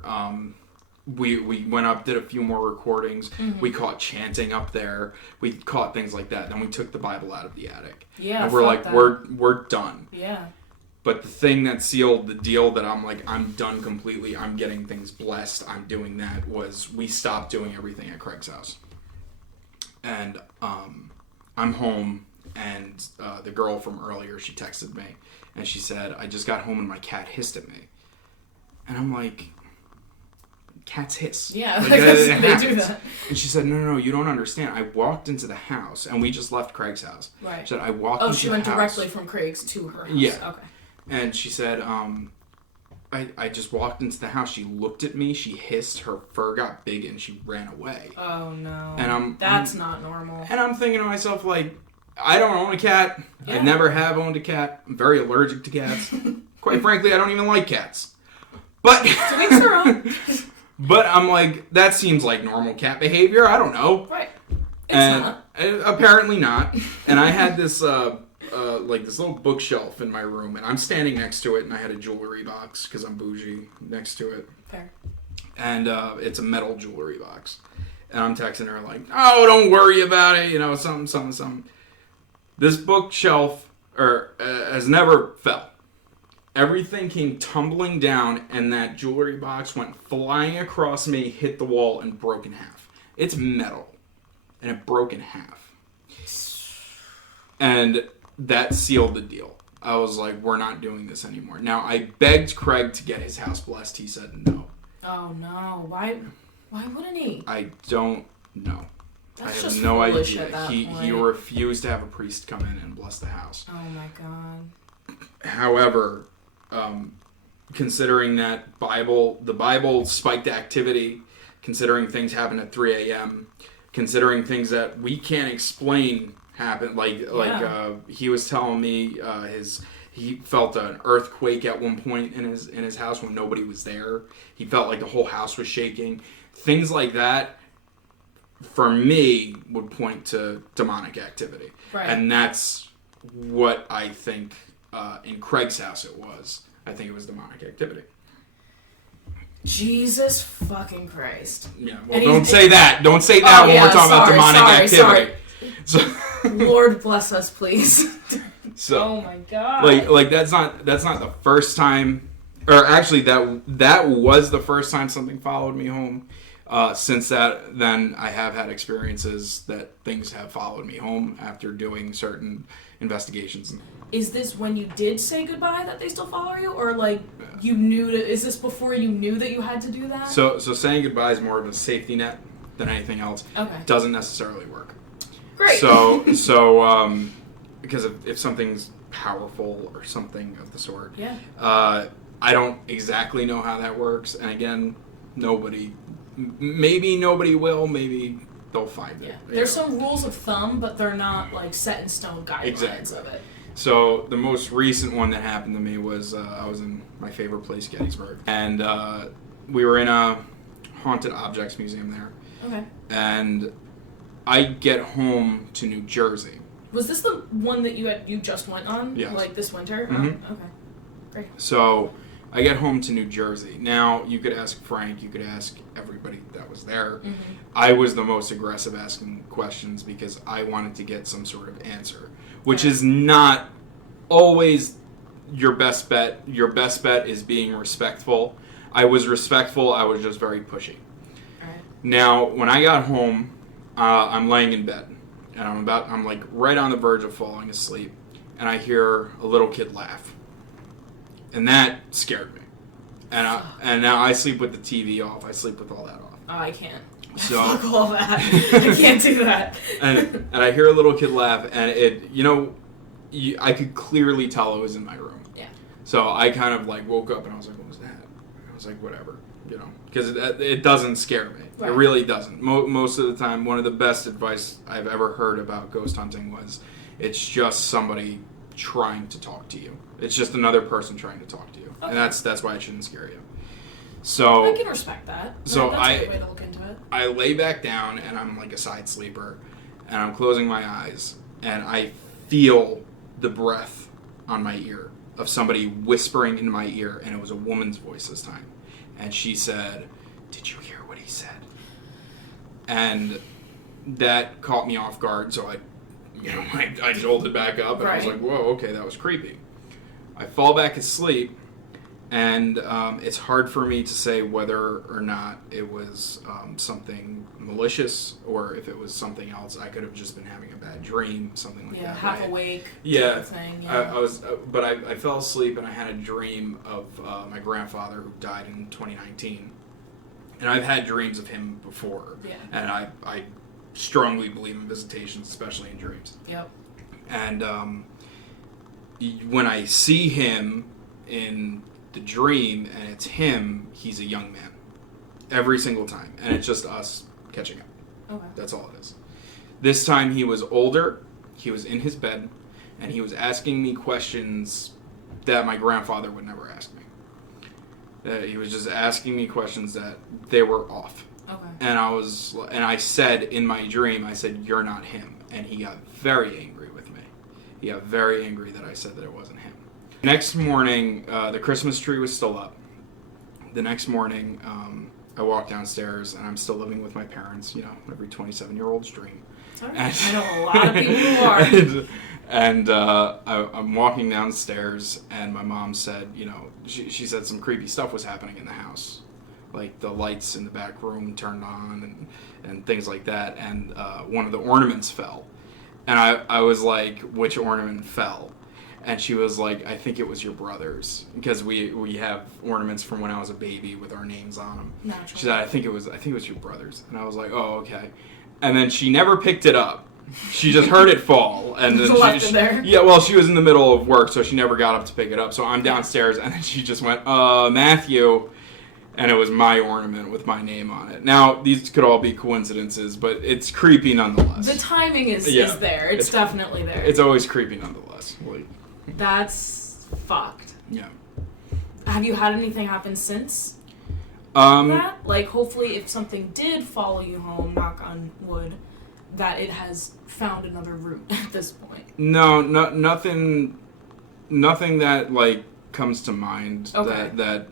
we went up, did a few more recordings. Mm-hmm. We caught chanting up there. We caught things like that. Then we took the Bible out of the attic. Yeah, and we're like, we're done. Yeah. But the thing that sealed the deal that I'm like, I'm done completely, I'm getting things blessed, I'm doing that, was we stopped doing everything at Craig's house. And I'm home, and the girl from earlier, she texted me. And she said, I just got home and my cat hissed at me. And I'm like, cats hiss. Yeah, like, they do that. And she said, no, you don't understand. I walked into the house, and we just left Craig's house. Right. She said, I walked into the house. Oh, she went directly from Craig's to her house. Yeah. Okay. And she said, I just walked into the house. She looked at me. She hissed. Her fur got big, and she ran away. Oh no! And that's not normal. And I'm thinking to myself, like, I don't own a cat. Yeah. I never have owned a cat. I'm very allergic to cats. Quite frankly, I don't even like cats. But To each their own. But I'm like, that seems like normal cat behavior. I don't know. Right. It's not. Apparently not. And I had this this little bookshelf in my room, and I'm standing next to it, and I had a jewelry box because I'm bougie next to it. Fair. And it's a metal jewelry box. And I'm texting her like, oh, don't worry about it, something. This bookshelf has never fell. Everything came tumbling down, and that jewelry box went flying across me, hit the wall, and broke in half. It's metal, and it broke in half. And that sealed the deal. I was like, we're not doing this anymore. Now, I begged Craig to get his house blessed. He said no. Oh, no. Why wouldn't he? I don't know. That's I just have no foolish idea. at that He point. refused to have a priest come in and bless the house. Oh, my God. However, considering that the Bible spiked activity, considering things happen at 3 a.m., considering things that we can't explain happen, he was telling me he felt an earthquake at one point in his house when nobody was there. He felt like the whole house was shaking. Things like that, for me, would point to demonic activity. Right. And that's what I think in Craig's house it was. I think it was demonic activity. Jesus fucking Christ. Yeah, well, don't say that. Don't say that when we're talking about demonic activity. So, Lord bless us, please. So, oh my God. Like that's not the first time, or actually that was the first time something followed me home. Since that, then I have had experiences that things have followed me home after doing certain investigations. Is this when you did say goodbye that they still follow you, or like you knew to? Is this before you knew that you had to do that? So saying goodbye is more of a safety net than anything else. Okay. It doesn't necessarily work. Great. So because if something's powerful or something of the sort, yeah. I don't exactly know how that works, and again, maybe nobody will, maybe they'll find it. Yeah. There's some rules of thumb, but they're not like set in stone guidelines of it. So the most recent one that happened to me was I was in my favorite place, Gettysburg, and we were in a haunted objects museum there. Okay. And I get home to New Jersey. Was this the one that you just went on? Yes. Like this winter? Mm-hmm. Oh, okay. Great. So I get home to New Jersey. Now, you could ask Frank, you could ask everybody that was there. Mm-hmm. I was the most aggressive asking questions because I wanted to get some sort of answer, which is not always your best bet. Your best bet is being respectful. I was respectful. I was just very pushy. All right. Now, when I got home, I'm laying in bed, and I'm like right on the verge of falling asleep, and I hear a little kid laugh. And that scared me. And now I sleep with the TV off. I sleep with all that off. Oh, I can't. So fuck all that. I can't do that. and I hear a little kid laugh, and I could clearly tell it was in my room. Yeah. So I kind of like woke up, and I was like, "What was that?" I was like, "Whatever," because it doesn't scare me. Right. It really doesn't. Most of the time, one of the best advice I've ever heard about ghost hunting was, it's just somebody trying to talk to you. It's just another person trying to talk to you, okay. and that's why it shouldn't scare you. So I can respect that. So that's a good way to look into it. I lay back down, and I'm like a side sleeper, and I'm closing my eyes, and I feel the breath on my ear of somebody whispering in my ear, and it was a woman's voice this time, and she said, "Did you hear what he said?" And that caught me off guard, so I jolted back up, and I was like, "Whoa, okay, that was creepy." I fall back asleep, and it's hard for me to say whether or not it was something malicious or if it was something else. I could have just been having a bad dream, something like that. Yeah, half awake. Yeah, thing. Yeah. I was, but I fell asleep and I had a dream of my grandfather who died in 2019, and I've had dreams of him before. Yeah. And I strongly believe in visitations, especially in dreams. Yep. And when I see him in the dream and it's him, he's a young man. Every single time. And it's just us catching up. Okay. That's all it is. This time he was older, he was in his bed, and he was asking me questions that my grandfather would never ask me. He was just asking me questions that they were off. Okay. And I said in my dream, I said, "You're not him." And he got very angry with me. He got very angry that I said that it wasn't him. Next morning, the Christmas tree was still up. The next morning, I walked downstairs, and I'm still living with my parents, every 27-year-old's dream. Sorry. I know a lot of people who are. And I'm walking downstairs, and my mom said, she said some creepy stuff was happening in the house. Like the lights in the back room turned on and things like that. And one of the ornaments fell. And I was like, which ornament fell? And she was like, I think it was your brother's. Because we have ornaments from when I was a baby with our names on them. Naturally. She said, I think it was your brother's. And I was like, oh, okay. And then she never picked it up. She just heard it fall, and then left it there. Yeah, well, she was in the middle of work, so she never got up to pick it up. So I'm downstairs, and then she just went, Matthew, and it was my ornament with my name on it. Now, these could all be coincidences, but it's creepy nonetheless. The timing is there. It's definitely there. It's always creepy nonetheless. That's fucked. Yeah. Have you had anything happen since that? Like, hopefully, if something did follow you home, knock on wood, that it has found another route at this point. No, nothing that comes to mind. Okay.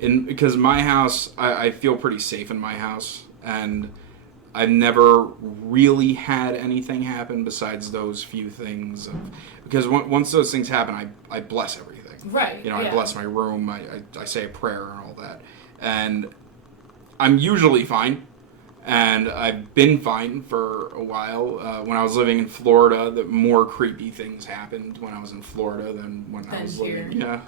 Because my house, I feel pretty safe in my house, and I've never really had anything happen besides those few things. Because once those things happen, I bless everything. Right. I bless my room. I say a prayer and all that, and I'm usually fine. And I've been fine for a while. When I was living in Florida, the more creepy things happened when I was in Florida than when I was living. Yeah.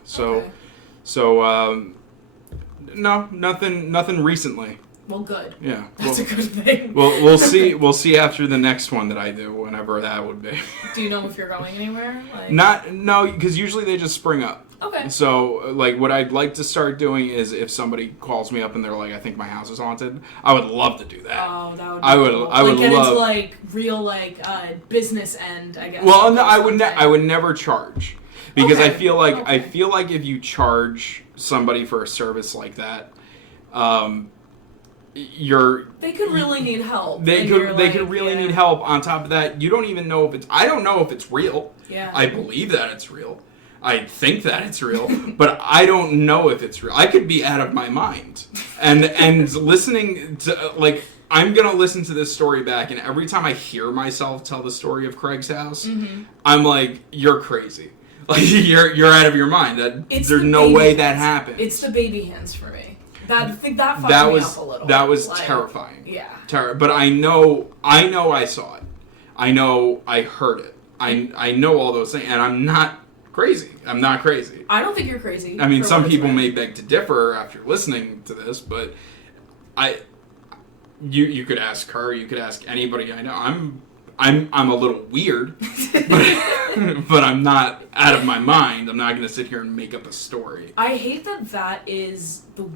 No, nothing recently. Well, good. Yeah. That's a good thing. We'll see. We'll see after the next one that I do, whenever that would be. Do you know if you're going anywhere? No, because usually they just spring up. Okay. So, what I'd like to start doing is if somebody calls me up and they're like, I think my house is haunted, I would love to do that. Oh, that would be cool. I would get love... into, real, business end, I guess. Well, no, I would never charge. Because okay. I feel like if you charge somebody for a service like that, they could really need help. They could really need help. On top of that, you don't even know if it's... I don't know if it's real. Yeah. I believe that it's real. I think that it's real, but I don't know if it's real. I could be out of my mind. And listening to, I'm going to listen to this story back, and every time I hear myself tell the story of Craig's house, mm-hmm. I'm like, you're crazy. You're out of your mind. There's no way that happened. It's the baby hands for me. I think that fucked me up a little. That was terrifying. Yeah. But I know I saw it. I know I heard it. I know all those things, and I'm not crazy. I'm not crazy. I don't think you're crazy. I mean, some people may beg to differ after listening to this, but you could ask her, you could ask anybody I know. I'm a little weird, but I'm not out of my mind. I'm not going to sit here and make up a story. I hate that is the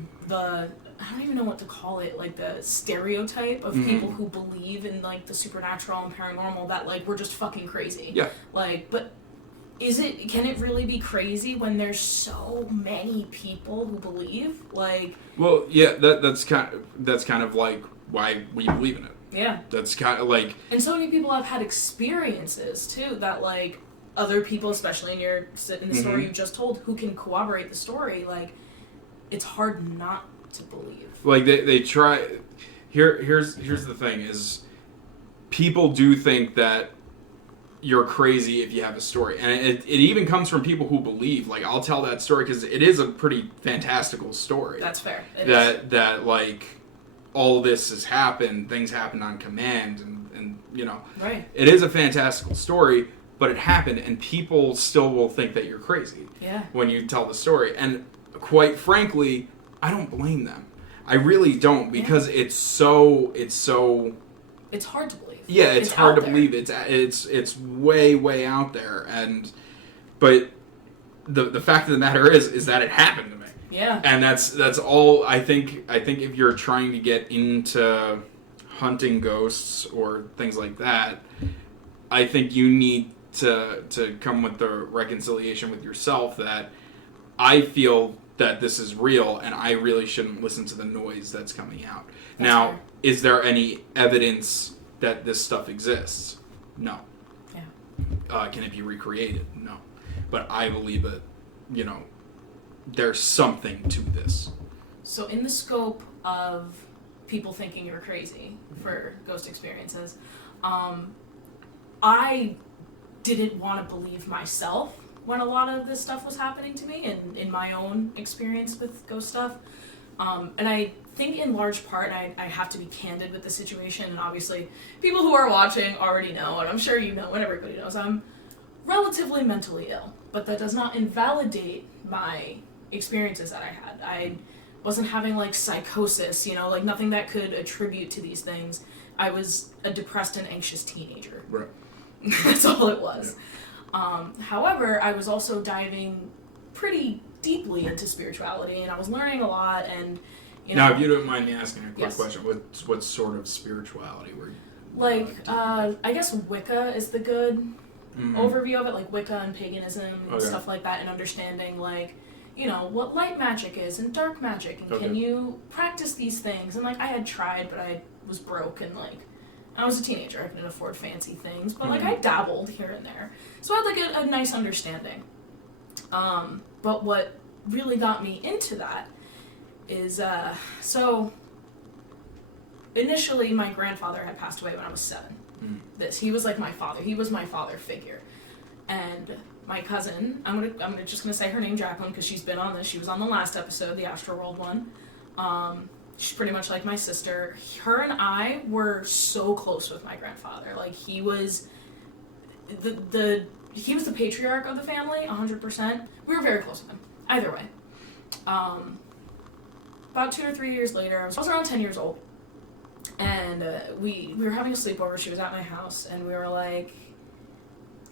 I don't even know what to call it, the stereotype of mm-hmm. people who believe in the supernatural and paranormal, that we're just fucking crazy. Yeah. But can it really be crazy when there's so many people who believe? Well, yeah, that's kind of why we believe in it. Yeah. That's kind of And so many people have had experiences too that other people, especially in the story mm-hmm. you just told, who can corroborate the story. It's hard not to believe. They try. Here's the thing is, people do think that you're crazy if you have a story. And it even comes from people who believe. I'll tell that story because it is a pretty fantastical story. That's fair. That all this has happened, things happened on command, and Right. It is a fantastical story, but it happened, and people still will think that you're crazy. Yeah. When you tell the story. And quite frankly, I don't blame them. I really don't, because it's so... It's hard to believe. Yeah, it's hard to believe. It's way out there, but the fact of the matter is that it happened to me. Yeah. And that's all. I think if you're trying to get into hunting ghosts or things like that, I think you need to come with the reconciliation with yourself that I feel that this is real and I really shouldn't listen to the noise that's coming out. That's now, fair. is there any evidence that this stuff exists? No. Yeah. Can it be recreated? No. But I believe that, there's something to this. So in the scope of people thinking you're crazy for ghost experiences, I didn't want to believe myself when a lot of this stuff was happening to me and in my own experience with ghost stuff. And I think in large part, I have to be candid with the situation, and obviously people who are watching already know, and I'm sure you know, and everybody knows, I'm relatively mentally ill, but that does not invalidate my experiences that I had. I wasn't having like psychosis, like nothing that could attribute to these things. I was a depressed and anxious teenager. Right. That's all it was. Yeah. However, I was also diving pretty deeply into spirituality, and I was learning a lot, and Now, if you don't mind me asking a quick Yes. question, what sort of spirituality were you? I guess Wicca is the good Mm-hmm. overview of it, like Wicca and paganism and Okay. stuff like that, and understanding like what light magic is and dark magic, and Okay. can you practice these things. And like I had tried, but I was broke, and like I was a teenager, I couldn't afford fancy things, but like I dabbled here and there, so I had like a nice understanding. But what really got me into that is so initially my grandfather had passed away when I was 7. He was like my father. He was my father figure. And my cousin, I'm just gonna say her name, Jacqueline, because she's been on this. She was on the last episode, the Astroworld one. She's pretty much like my sister. Her and I were so close with my grandfather. Like he was he was the patriarch of the family, 100%. We were very close with him. Either way. About 2 or 3 years later, I was around 10 years old. And we were having a sleepover. She was at my house, and we were like,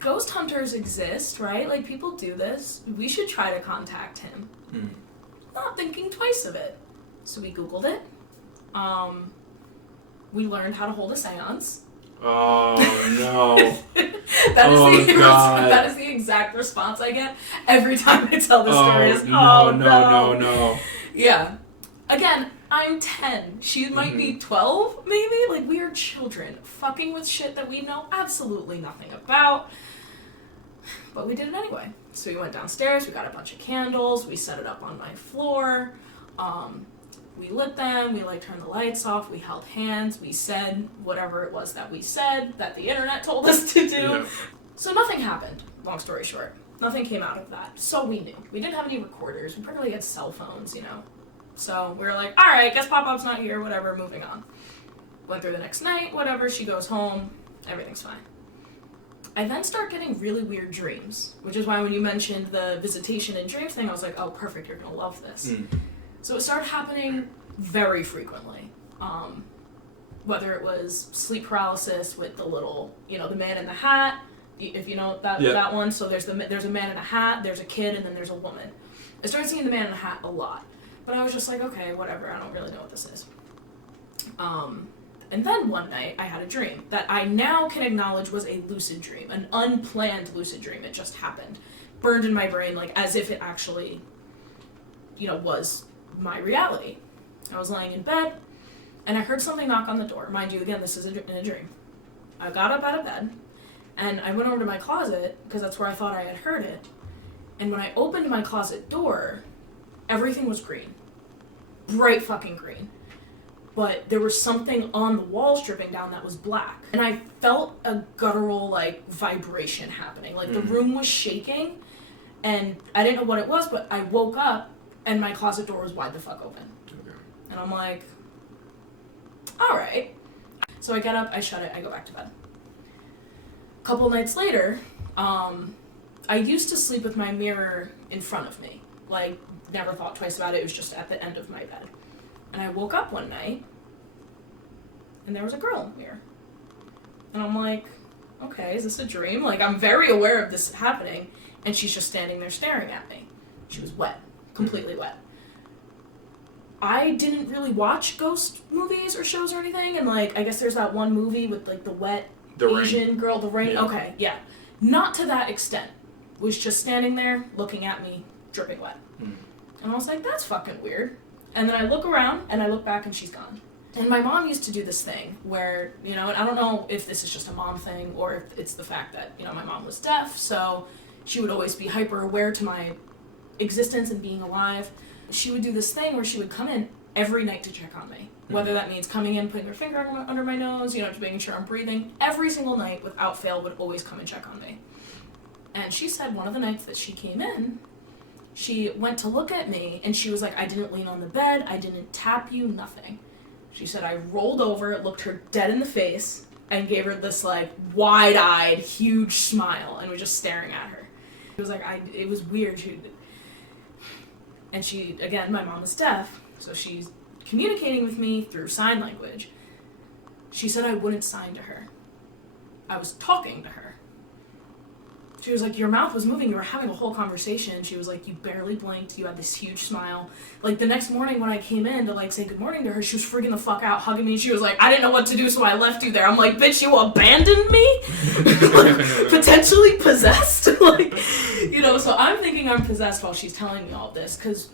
ghost hunters exist, right? Like, people do this. We should try to contact him. Not thinking twice of it. So we Googled it. We learned how to hold a seance. Oh, no. That is the exact response I get every time I tell the stories. No. Yeah. Again, I'm 10. She might be 12, maybe? Like, we are children, fucking with shit that we know absolutely nothing about. But we did it anyway. So we went downstairs, we got a bunch of candles, we set it up on my floor, we lit them, we turned the lights off, we held hands, we said whatever it was that we said, that the internet told us to do. Yeah. So nothing happened, long story short. Nothing came out of that. So we knew. We didn't have any recorders, we probably had cell phones, So we were like, alright, guess Pop-Pop's not here, whatever, moving on. Went through the next night, whatever, she goes home, everything's fine. I then start getting really weird dreams, which is why when you mentioned the visitation and dreams thing, I was like, oh, perfect, you're gonna love this. So it started happening very frequently. Whether it was sleep paralysis with the little, the man in the hat, if you know that one. So there's a man in a hat, there's a kid, and then there's a woman. I started seeing the man in the hat a lot. But I was just like, okay, whatever, I don't really know what this is. And then one night, I had a dream that I now can acknowledge was a lucid dream, an unplanned lucid dream. It just happened. Burned in my brain, as if it actually, was my reality. I was lying in bed, and I heard something knock on the door. Mind you, again, this is in a dream. I got up out of bed, and I went over to my closet, because that's where I thought I had heard it. And when I opened my closet door, everything was green. Bright fucking green. But there was something on the walls dripping down that was black. And I felt a guttural, vibration happening. The room was shaking, and I didn't know what it was, but I woke up, and my closet door was wide the fuck open. Okay. And I'm like, alright. So I get up, I shut it, I go back to bed. A couple nights later, I used to sleep with my mirror in front of me. Never thought twice about it, it was just at the end of my bed. And I woke up one night, and there was a girl in the mirror. And I'm like, okay, is this a dream? I'm very aware of this happening, and she's just standing there staring at me. She was wet, completely wet. I didn't really watch ghost movies or shows or anything, and, like, I guess there's that one movie with, like, the wet Asian girl, The Ring. Yeah. Okay, yeah. Not to that extent. Was just standing there, looking at me, dripping wet. And I was like, that's fucking weird. And then I look around, and I look back, and she's gone. And my mom used to do this thing where, you know, and I don't know if this is just a mom thing or if it's the fact that, you know, my mom was deaf, so she would always be hyper aware to my existence and being alive. She would do this thing where she would come in every night to check on me. Whether that means coming in, putting her finger under my nose, you know, just making sure I'm breathing. Every single night, without fail, would always come and check on me. And she said one of the nights that she came in, she went to look at me, and she was like, I didn't lean on the bed, I didn't tap you, nothing. She said I rolled over, looked her dead in the face, and gave her this, like, wide-eyed, huge smile, and was just staring at her. It was like, it was weird. And she, again, my mom is deaf, so she's communicating with me through sign language. She said I wouldn't sign to her. I was talking to her. She was like, your mouth was moving, you were having a whole conversation. She was like, you barely blinked, you had this huge smile. Like, the next morning when I came in to, like, say good morning to her, she was freaking the fuck out, hugging me. She was like, I didn't know what to do, so I left you there. I'm like, bitch, you abandoned me? Like, potentially possessed? Like, you know, so I'm thinking I'm possessed while she's telling me all this, because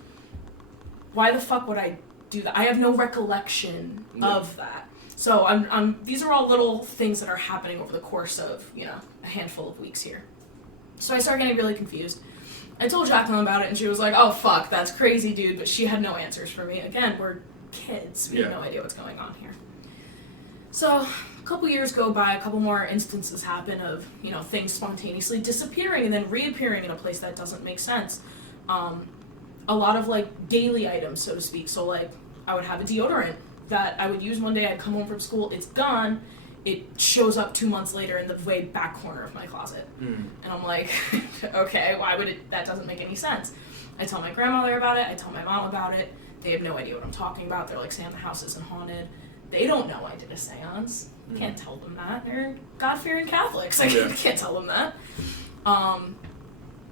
why the fuck would I do that? I have no recollection of that. So these are all little things that are happening over the course of, you know, a handful of weeks here. So I started getting really confused. I told Jacqueline about it, and she was like, oh, fuck, that's crazy, dude. But she had no answers for me. Again, we're kids. We have no idea what's going on here. So a couple years go by, a couple more instances happen of, you know, things spontaneously disappearing and then reappearing in a place that doesn't make sense. A lot of, like, daily items, so to speak. So, like, I would have a deodorant that I would use one day. I'd come home from school. It's gone. It shows up 2 months later in the way back corner of my closet. And I'm like, okay, why would it? That doesn't make any sense. I tell my grandmother about it. I tell my mom about it. They have no idea what I'm talking about. They're like, Sam, the house isn't haunted. They don't know I did a seance. I can't tell them that. They're God-fearing Catholics. I can't tell them that.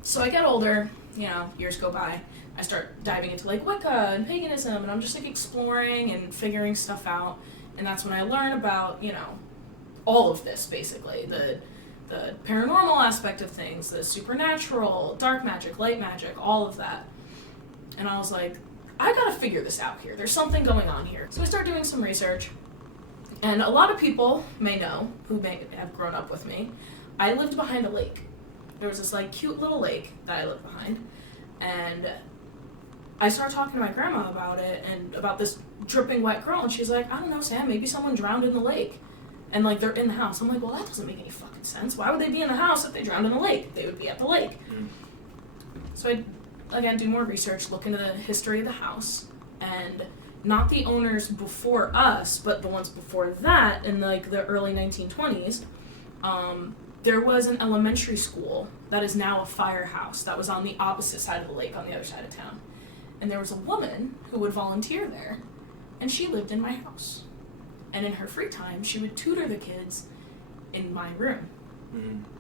So I get older, you know, years go by. I start diving into, like, Wicca and paganism, and I'm just, like, exploring and figuring stuff out. And that's when I learn about, you know, all of this, basically. The paranormal aspect of things, the supernatural, dark magic, light magic, all of that. And I was like, I gotta figure this out here. There's something going on here. So I started doing some research. And a lot of people may know, who may have grown up with me, I lived behind a lake. There was this, like, cute little lake that I lived behind. And I started talking to my grandma about it and about this dripping wet girl. And she's like, I don't know, Sam, maybe someone drowned in the lake. And, like, they're in the house. I'm like, well, that doesn't make any fucking sense. Why would they be in the house if they drowned in the lake? They would be at the lake. So I, again, do more research, look into the history of the house. And not the owners before us, but the ones before that, in, like, the early 1920s, there was an elementary school that is now a firehouse that was on the opposite side of the lake, on the other side of town. And there was a woman who would volunteer there, and she lived in my house. And in her free time, she would tutor the kids in my room,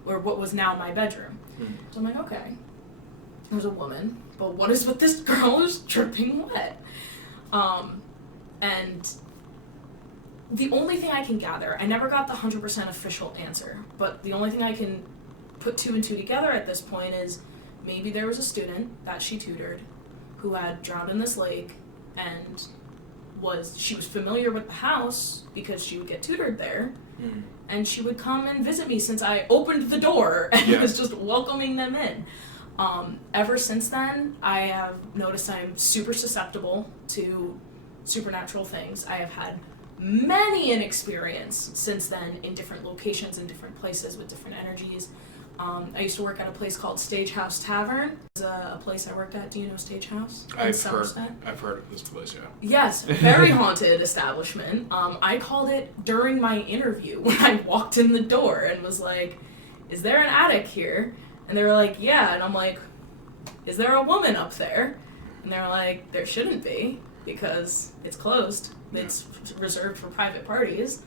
or what was now my bedroom. So I'm like, okay, there's a woman, but what is with this girl who's dripping wet? And the only thing I can gather, I never got the 100% official answer, but the only thing I can put two and two together at this point is maybe there was a student that she tutored who had drowned in this lake, and she was familiar with the house because she would get tutored there, and she would come and visit me since I opened the door and was just welcoming them in. Ever since then, I have noticed I'm super susceptible to supernatural things. I have had many an experience since then in different locations, in different places with different energies. I used to work at a place called Stagehouse Tavern. It's a place I worked at. Do you know Stagehouse? I've heard of this place, yeah. Yes, very haunted establishment. I called it during my interview when I walked in the door and was like, is there an attic here? And they were like, yeah. And I'm like, is there a woman up there? And they were like, there shouldn't be because it's closed. It's reserved for private parties.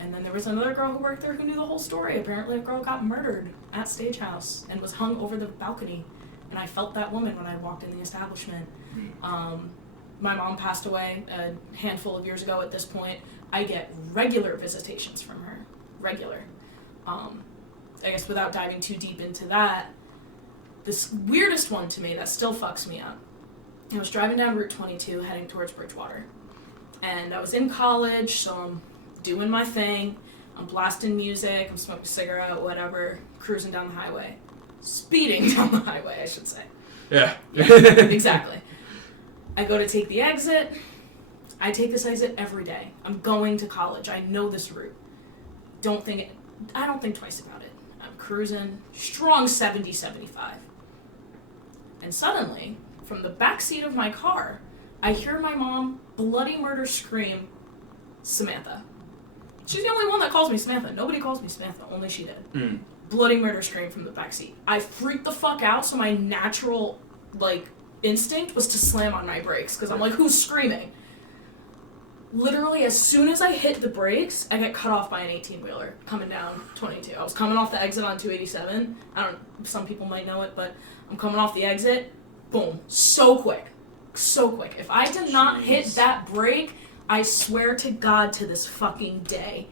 And then there was another girl who worked there who knew the whole story. Apparently a girl got murdered at Stagehouse and was hung over the balcony. And I felt that woman when I walked in the establishment. my mom passed away a handful of years ago at this point, I get regular visitations from her. Regular. I guess without diving too deep into that, this weirdest one to me that still fucks me up. I was driving down Route 22 heading towards Bridgewater. And I was in college, so I'm doing my thing. I'm blasting music, I'm smoking a cigarette, whatever, cruising down the highway. Speeding down the highway, I should say. Yeah. Exactly. I go to take the exit. I take this exit every day. I'm going to college. I know this route. I don't think twice about it. I'm cruising, strong 70, 75. And suddenly, from the back seat of my car, I hear my mom bloody murder scream, Samantha. She's the only one that calls me Samantha. Nobody calls me Samantha. Only she did. Mm. Bloody murder scream from the backseat. I freaked the fuck out, so my natural, instinct was to slam on my brakes, because I'm like, who's screaming? Literally, as soon as I hit the brakes, I get cut off by an 18-wheeler coming down 22. I was coming off the exit on 287. Some people might know it, but I'm coming off the exit. Boom. So quick. So quick. If I did not hit that brake, I swear to God, to this fucking day,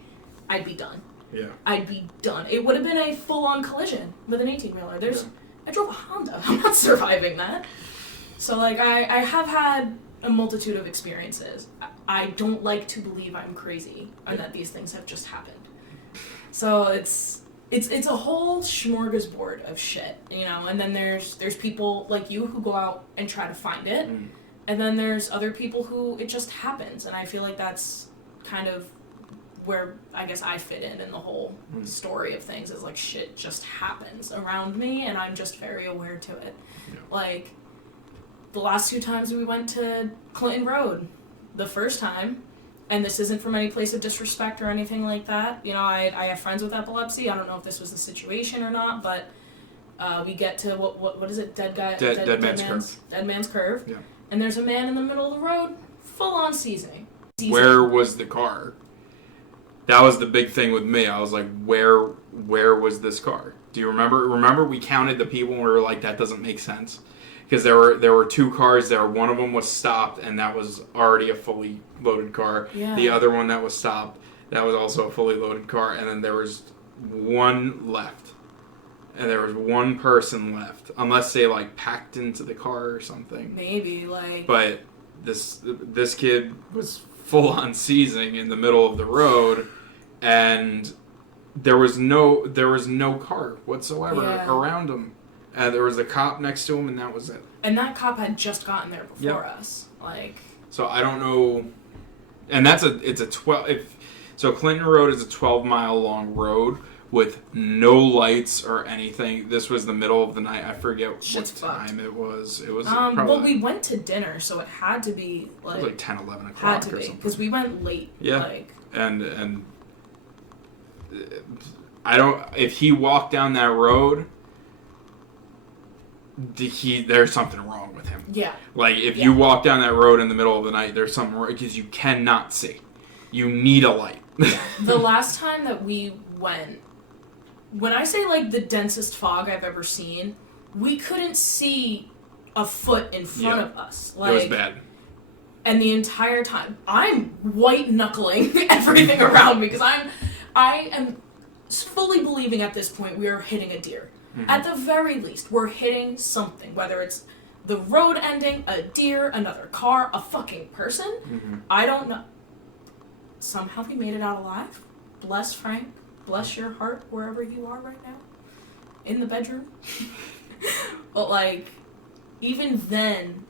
I'd be done. Yeah. I'd be done. It would have been a full-on collision with an 18-wheeler. I drove a Honda. I'm not surviving that. So, I have had a multitude of experiences. I don't like to believe I'm crazy and that these things have just happened. So it's a whole smorgasbord of shit, and then there's people like you who go out and try to find it. Mm. And then there's other people who it just happens, and I feel like that's kind of where I guess I fit in the whole story of things, is shit just happens around me, and I'm just very aware to it. Yeah. The last 2 times we went to Clinton Road, the first time, and this isn't from any place of disrespect or anything like that. I have friends with epilepsy. I don't know if this was the situation or not, but we get to what is it? Dead Man's Curve. Yeah. And there's a man in the middle of the road, full-on seizing. Where was the car? That was the big thing with me. I was like, where was this car? Do you remember? Remember we counted the people and we were like, that doesn't make sense. Because there were 2 cars there. One of them was stopped, and that was already a fully loaded car. Yeah. The other one that was stopped, that was also a fully loaded car. And then there was one left. And there was one person left, unless they packed into the car or something. Maybe But this kid was full on seizing in the middle of the road, and there was no car whatsoever around him. There was a cop next to him, and that was it. And that cop had just gotten there before us. So I don't know, and it's a 12. So Clinton Road is a 12-mile long road with no lights or anything. This was the middle of the night. I forget what time it was. It was probably... Well, we went to dinner, so it had to be, it was 10, 11 o'clock had to or be, something. because we went late. Yeah, and I don't... If he walked down that road, there's something wrong with him. Yeah. If you walk down that road in the middle of the night, there's something wrong, because you cannot see. You need a light. The last time that we went, when I say the densest fog I've ever seen, we couldn't see a foot in front of us. It was bad. And the entire time, I'm white knuckling everything around me, because I am fully believing at this point we are hitting a deer. Mm-hmm. At the very least, we're hitting something, whether it's the road ending, a deer, another car, a fucking person. Mm-hmm. I don't know. Somehow we made it out alive. Bless Frank. Bless your heart wherever you are right now. In the bedroom. But even then,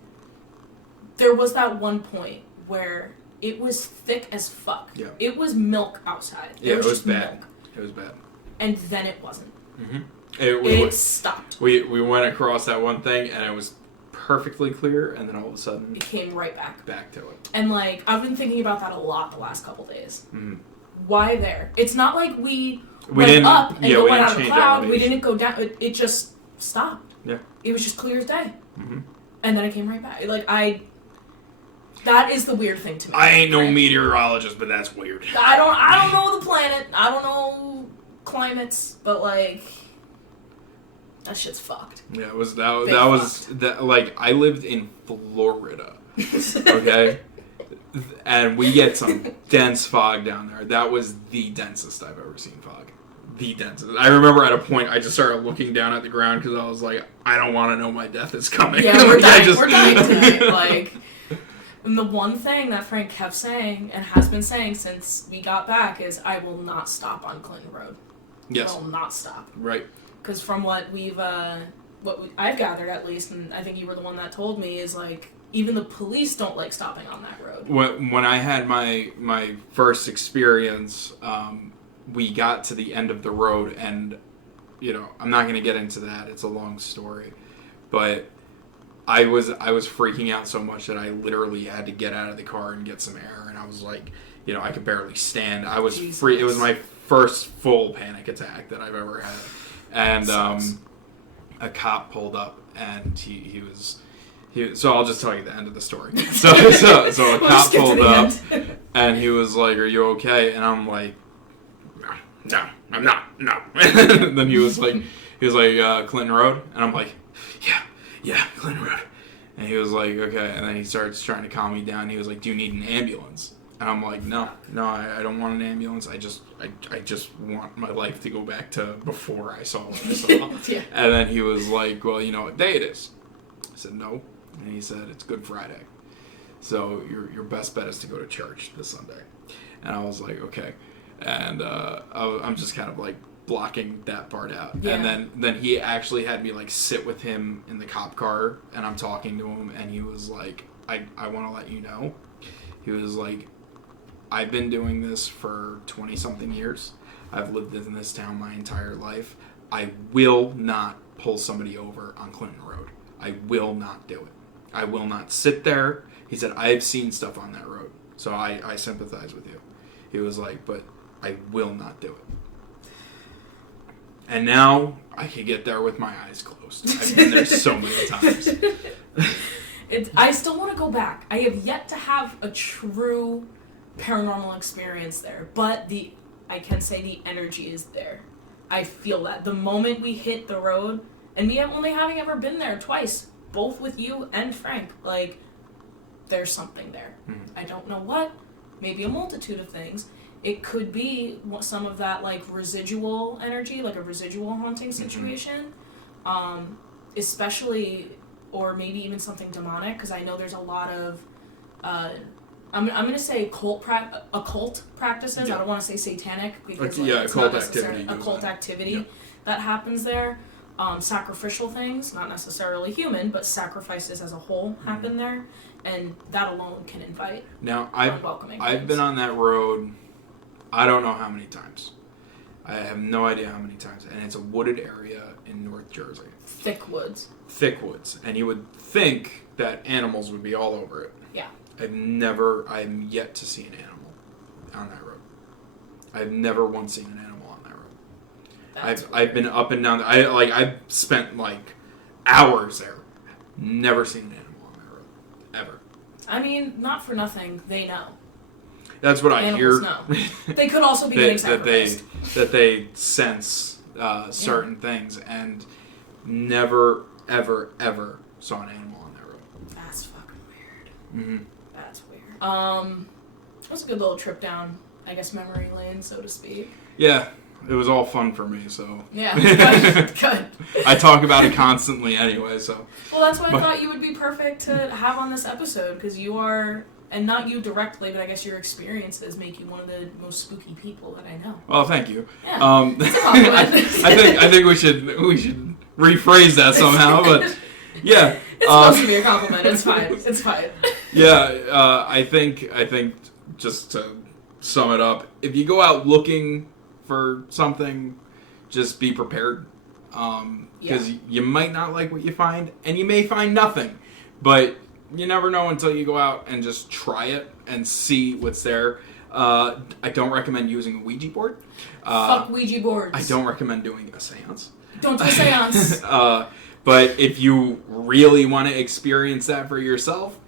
there was that one point where it was thick as fuck. Yeah. It was milk outside. It was bad. Milk. It was bad. And then it wasn't. Mm-hmm. It stopped. We went across that one thing, and it was perfectly clear, and then all of a sudden... It came right back. Back to it. And, I've been thinking about that a lot the last couple days. Mm-hmm. Why there? It's not like we went up and went out of the cloud. Elevation. We didn't go down. It just stopped. Yeah. It was just clear as day. Mm-hmm. And then it came right back. That is the weird thing to me. I ain't no meteorologist, but that's weird. I don't know the planet. I don't know climates, but that shit's fucked. Yeah, it was that was I lived in Florida Okay? And we get some dense fog down there. That was the densest I've ever seen fog. The densest. I remember at a point I just started looking down at the ground because I was like, I don't want to know my death is coming. Yeah, we're dying. We're dying tonight. Like, and the one thing that Frank kept saying and has been saying since we got back is, I will not stop on Clinton Road. Yes. I will not stop. Right. Because from what I've gathered at least, and I think you were the one that told me, is like, even the police don't like stopping on that road. When I had my first experience, we got to the end of the road, and I'm not going to get into that. It's a long story, but I was freaking out so much that I literally had to get out of the car and get some air, and I was like, I could barely stand. I was free. It was my first full panic attack that I've ever had, and a cop pulled up, and he was. So I'll just tell you the end of the story. So a cop pulled up, and he was like, "Are you okay?" And I'm like, "No, I'm not. No." And then he was like, Clinton Road, and I'm like, "Yeah, Clinton Road." And he was like, "Okay." And then he starts trying to calm me down. He was like, "Do you need an ambulance?" And I'm like, "No, I don't want an ambulance. I just want my life to go back to before I saw what I saw." Yeah. And then he was like, "Well, you know what day it is?" I said, "No." And he said, "It's Good Friday. So your best bet is to go to church this Sunday." And I was like, "Okay." And I'm just kind of like blocking that part out. Yeah. And then he actually had me like sit with him in the cop car, and I'm talking to him, and he was like, I want to let you know. He was like, "I've been doing this for 20-something years. I've lived in this town my entire life. I will not pull somebody over on Clinton Road. I will not do it. I will not sit there." He said, "I've seen stuff on that road, so I sympathize with you." He was like, "But I will not do it." And now I can get there with my eyes closed. I've been there so many times. I still want to go back. I have yet to have a true paranormal experience there, but I can say the energy is there. I feel that. The moment we hit the road, and me only having ever been there twice, both with you and Frank, like, there's something there. I don't know what. Maybe a multitude of things. It could be some of that, like, residual energy, like a residual haunting situation. Especially, or maybe even something demonic, because I know there's a lot of, I'm going to say occult practices. Yeah. I don't want to say satanic, because occult activity that happens there. Sacrificial things, not necessarily human, but sacrifices as a whole happen there, and that alone can invite unwelcoming things. I've been on that road, I don't know how many times. I have no idea how many times, and it's a wooded area in North Jersey. Thick woods, and you would think that animals would be all over it. Yeah. I'm yet to see an animal on that road. I've never once seen an animal. I've been up and down. I've spent like hours there. Never seen an animal on that road, ever. I mean, not for nothing. They know. That's what Animals I hear. Know. They could also be getting sacrificed. That they sense certain things, and never, ever, ever saw an animal on that road. That's fucking weird. Mm-hmm. That's weird. It was a good little trip down, I guess, memory lane, so to speak. Yeah. It was all fun for me, so... Yeah, good. I talk about it constantly anyway, so... Well, that's why I thought you would be perfect to have on this episode, because you are, and not you directly, but I guess your experiences make you one of the most spooky people that I know. Well, thank you. Yeah, it's a compliment. I think we should rephrase that somehow, but... Yeah. It's supposed to be a compliment. It's fine. It's fine. Yeah, I think, just to sum it up, if you go out looking for something, just be prepared, because you might not like what you find, and you may find nothing, but you never know until you go out and just try it and see what's there. I don't recommend using a Ouija board. Fuck Ouija boards. I don't recommend doing a seance. Don't do a seance. But if you really want to experience that for yourself,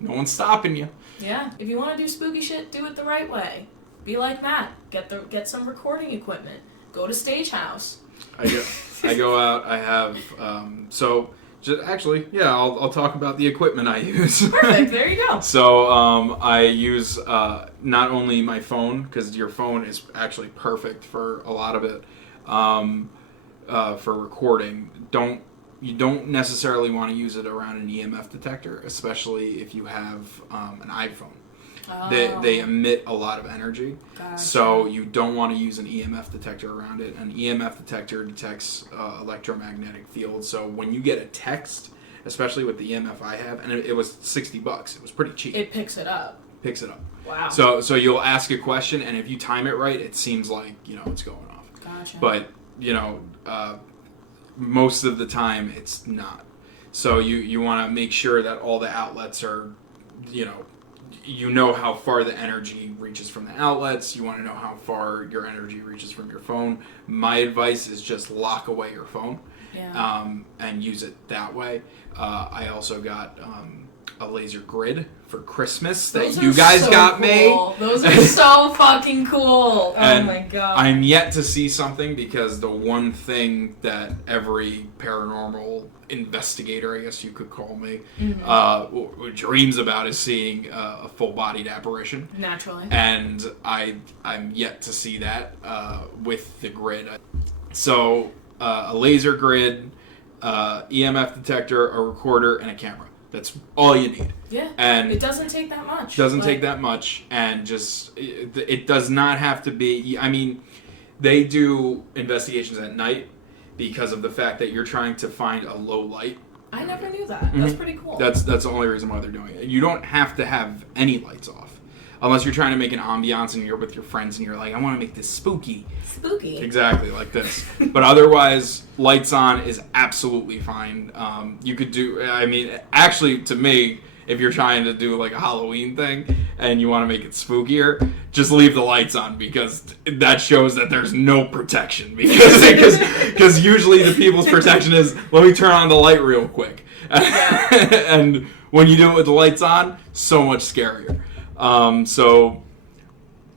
no one's stopping you. Yeah, if you want to do spooky shit, do it the right way. Be like Matt. Get some recording equipment. Go to Stage House. I go out. I have Actually, yeah, I'll talk about the equipment I use. Perfect. There you go. So I use not only my phone, because your phone is actually perfect for a lot of it, for recording. You don't necessarily want to use it around an EMF detector, especially if you have an iPhone. Oh. They emit a lot of energy, Gotcha. so you don't want to use an EMF detector around it. An EMF detector detects electromagnetic fields, so when you get a text, especially with the EMF I have, and it was $60, it was pretty cheap. It picks it up. Wow. So you'll ask a question, and if you time it right, it seems like it's going off. Gotcha. But most of the time it's not. So you want to make sure that all the outlets are, you know how far the energy reaches from the outlets. You want to know how far your energy reaches from your phone. My advice is just lock away your phone, and use it that way. I also got a laser grid for Christmas that you guys got me. Those are so fucking cool. Oh my god. I'm yet to see something, because the one thing that every paranormal investigator, I guess you could call me, dreams about is seeing a full-bodied apparition. Naturally. And I'm yet to see that with the grid. So a laser grid, EMF detector, a recorder, and a camera. That's all you need. Yeah. And it doesn't take that much. Take that much, and just it does not have to be. I mean, they do investigations at night because of the fact that you're trying to find a low light. I never knew that. Mm-hmm. That's pretty cool. That's the only reason why they're doing it. You don't have to have any lights off, unless you're trying to make an ambiance and you're with your friends and you're like, I want to make this spooky. Spooky. Exactly, like this. But otherwise, lights on is absolutely fine. You could do, actually, to me, if you're trying to do like a Halloween thing and you want to make it spookier, just leave the lights on, because that shows that there's no protection. Because usually the people's protection is, let me turn on the light real quick. And when you do it with the lights on, so much scarier. So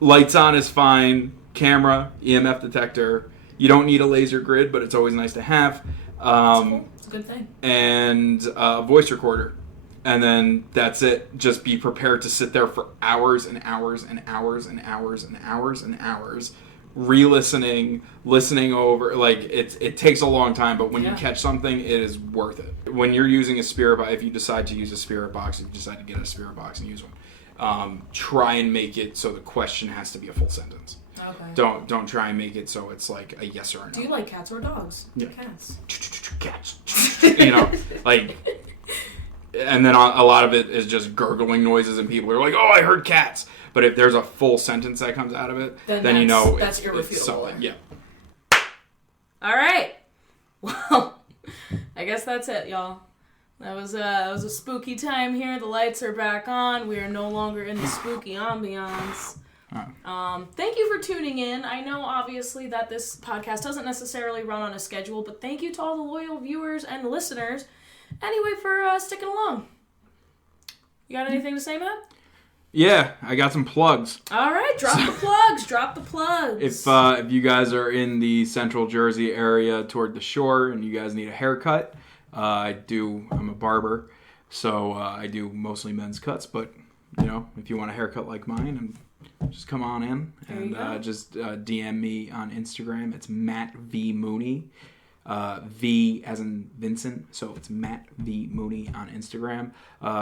lights on is fine. Camera, EMF detector. You don't need a laser grid, but it's always nice to have. That's cool. It's a good thing. And a voice recorder. And then that's it. Just be prepared to sit there for hours and hours and hours and hours and hours and hours, re-listening, listening over. Like, it takes a long time, but when you catch something, it is worth it. When you're using a spirit box, if you decide to use a spirit box, if you decide to get a spirit box and use one, try and make it so the question has to be a full sentence. Okay. Don't try and make it so it's like a yes or a no. Do you like cats or dogs? Yeah. Cats. Cats. Like, and then a lot of it is just gurgling noises, and people are like, "Oh, I heard cats." But if there's a full sentence that comes out of it, then you know that's irrefutable. Yeah. All right. Well, I guess that's it, y'all. That was a spooky time here. The lights are back on. We are no longer in the spooky ambiance. Thank you for tuning in. I know, obviously, that this podcast doesn't necessarily run on a schedule, but thank you to all the loyal viewers and listeners, anyway, for sticking along. You got anything to say, Matt? Yeah, I got some plugs. All right, drop the plugs. If you guys are in the Central Jersey area toward the shore and you guys need a haircut, I'm a barber, so I do mostly men's cuts, but, if you want a haircut like mine, and just come on in and just DM me on Instagram. It's Matt V Mooney, V as in Vincent, so it's Matt V Mooney on Instagram.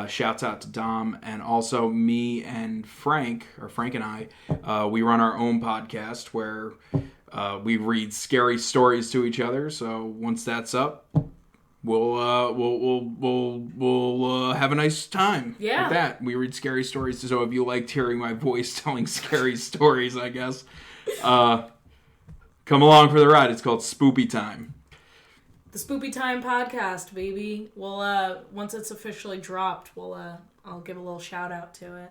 Shouts out to Dom, and also me and Frank and I, we run our own podcast where we read scary stories to each other. So once that's up, we'll have a nice time. Yeah. With that. We read scary stories, so if you liked hearing my voice telling scary stories, I guess, come along for the ride. It's called Spoopy Time. The Spoopy Time podcast, baby. We'll once it's officially dropped, I'll give a little shout out to it.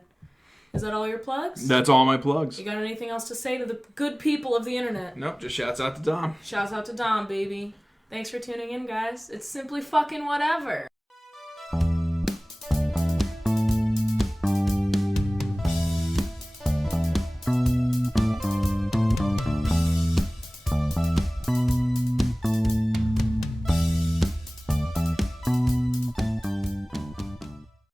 Is that all your plugs? That's all my plugs. You got anything else to say to the good people of the internet? Nope, just shouts out to Dom. Shouts out to Dom, baby. Thanks for tuning in, guys. It's simply fucking whatever.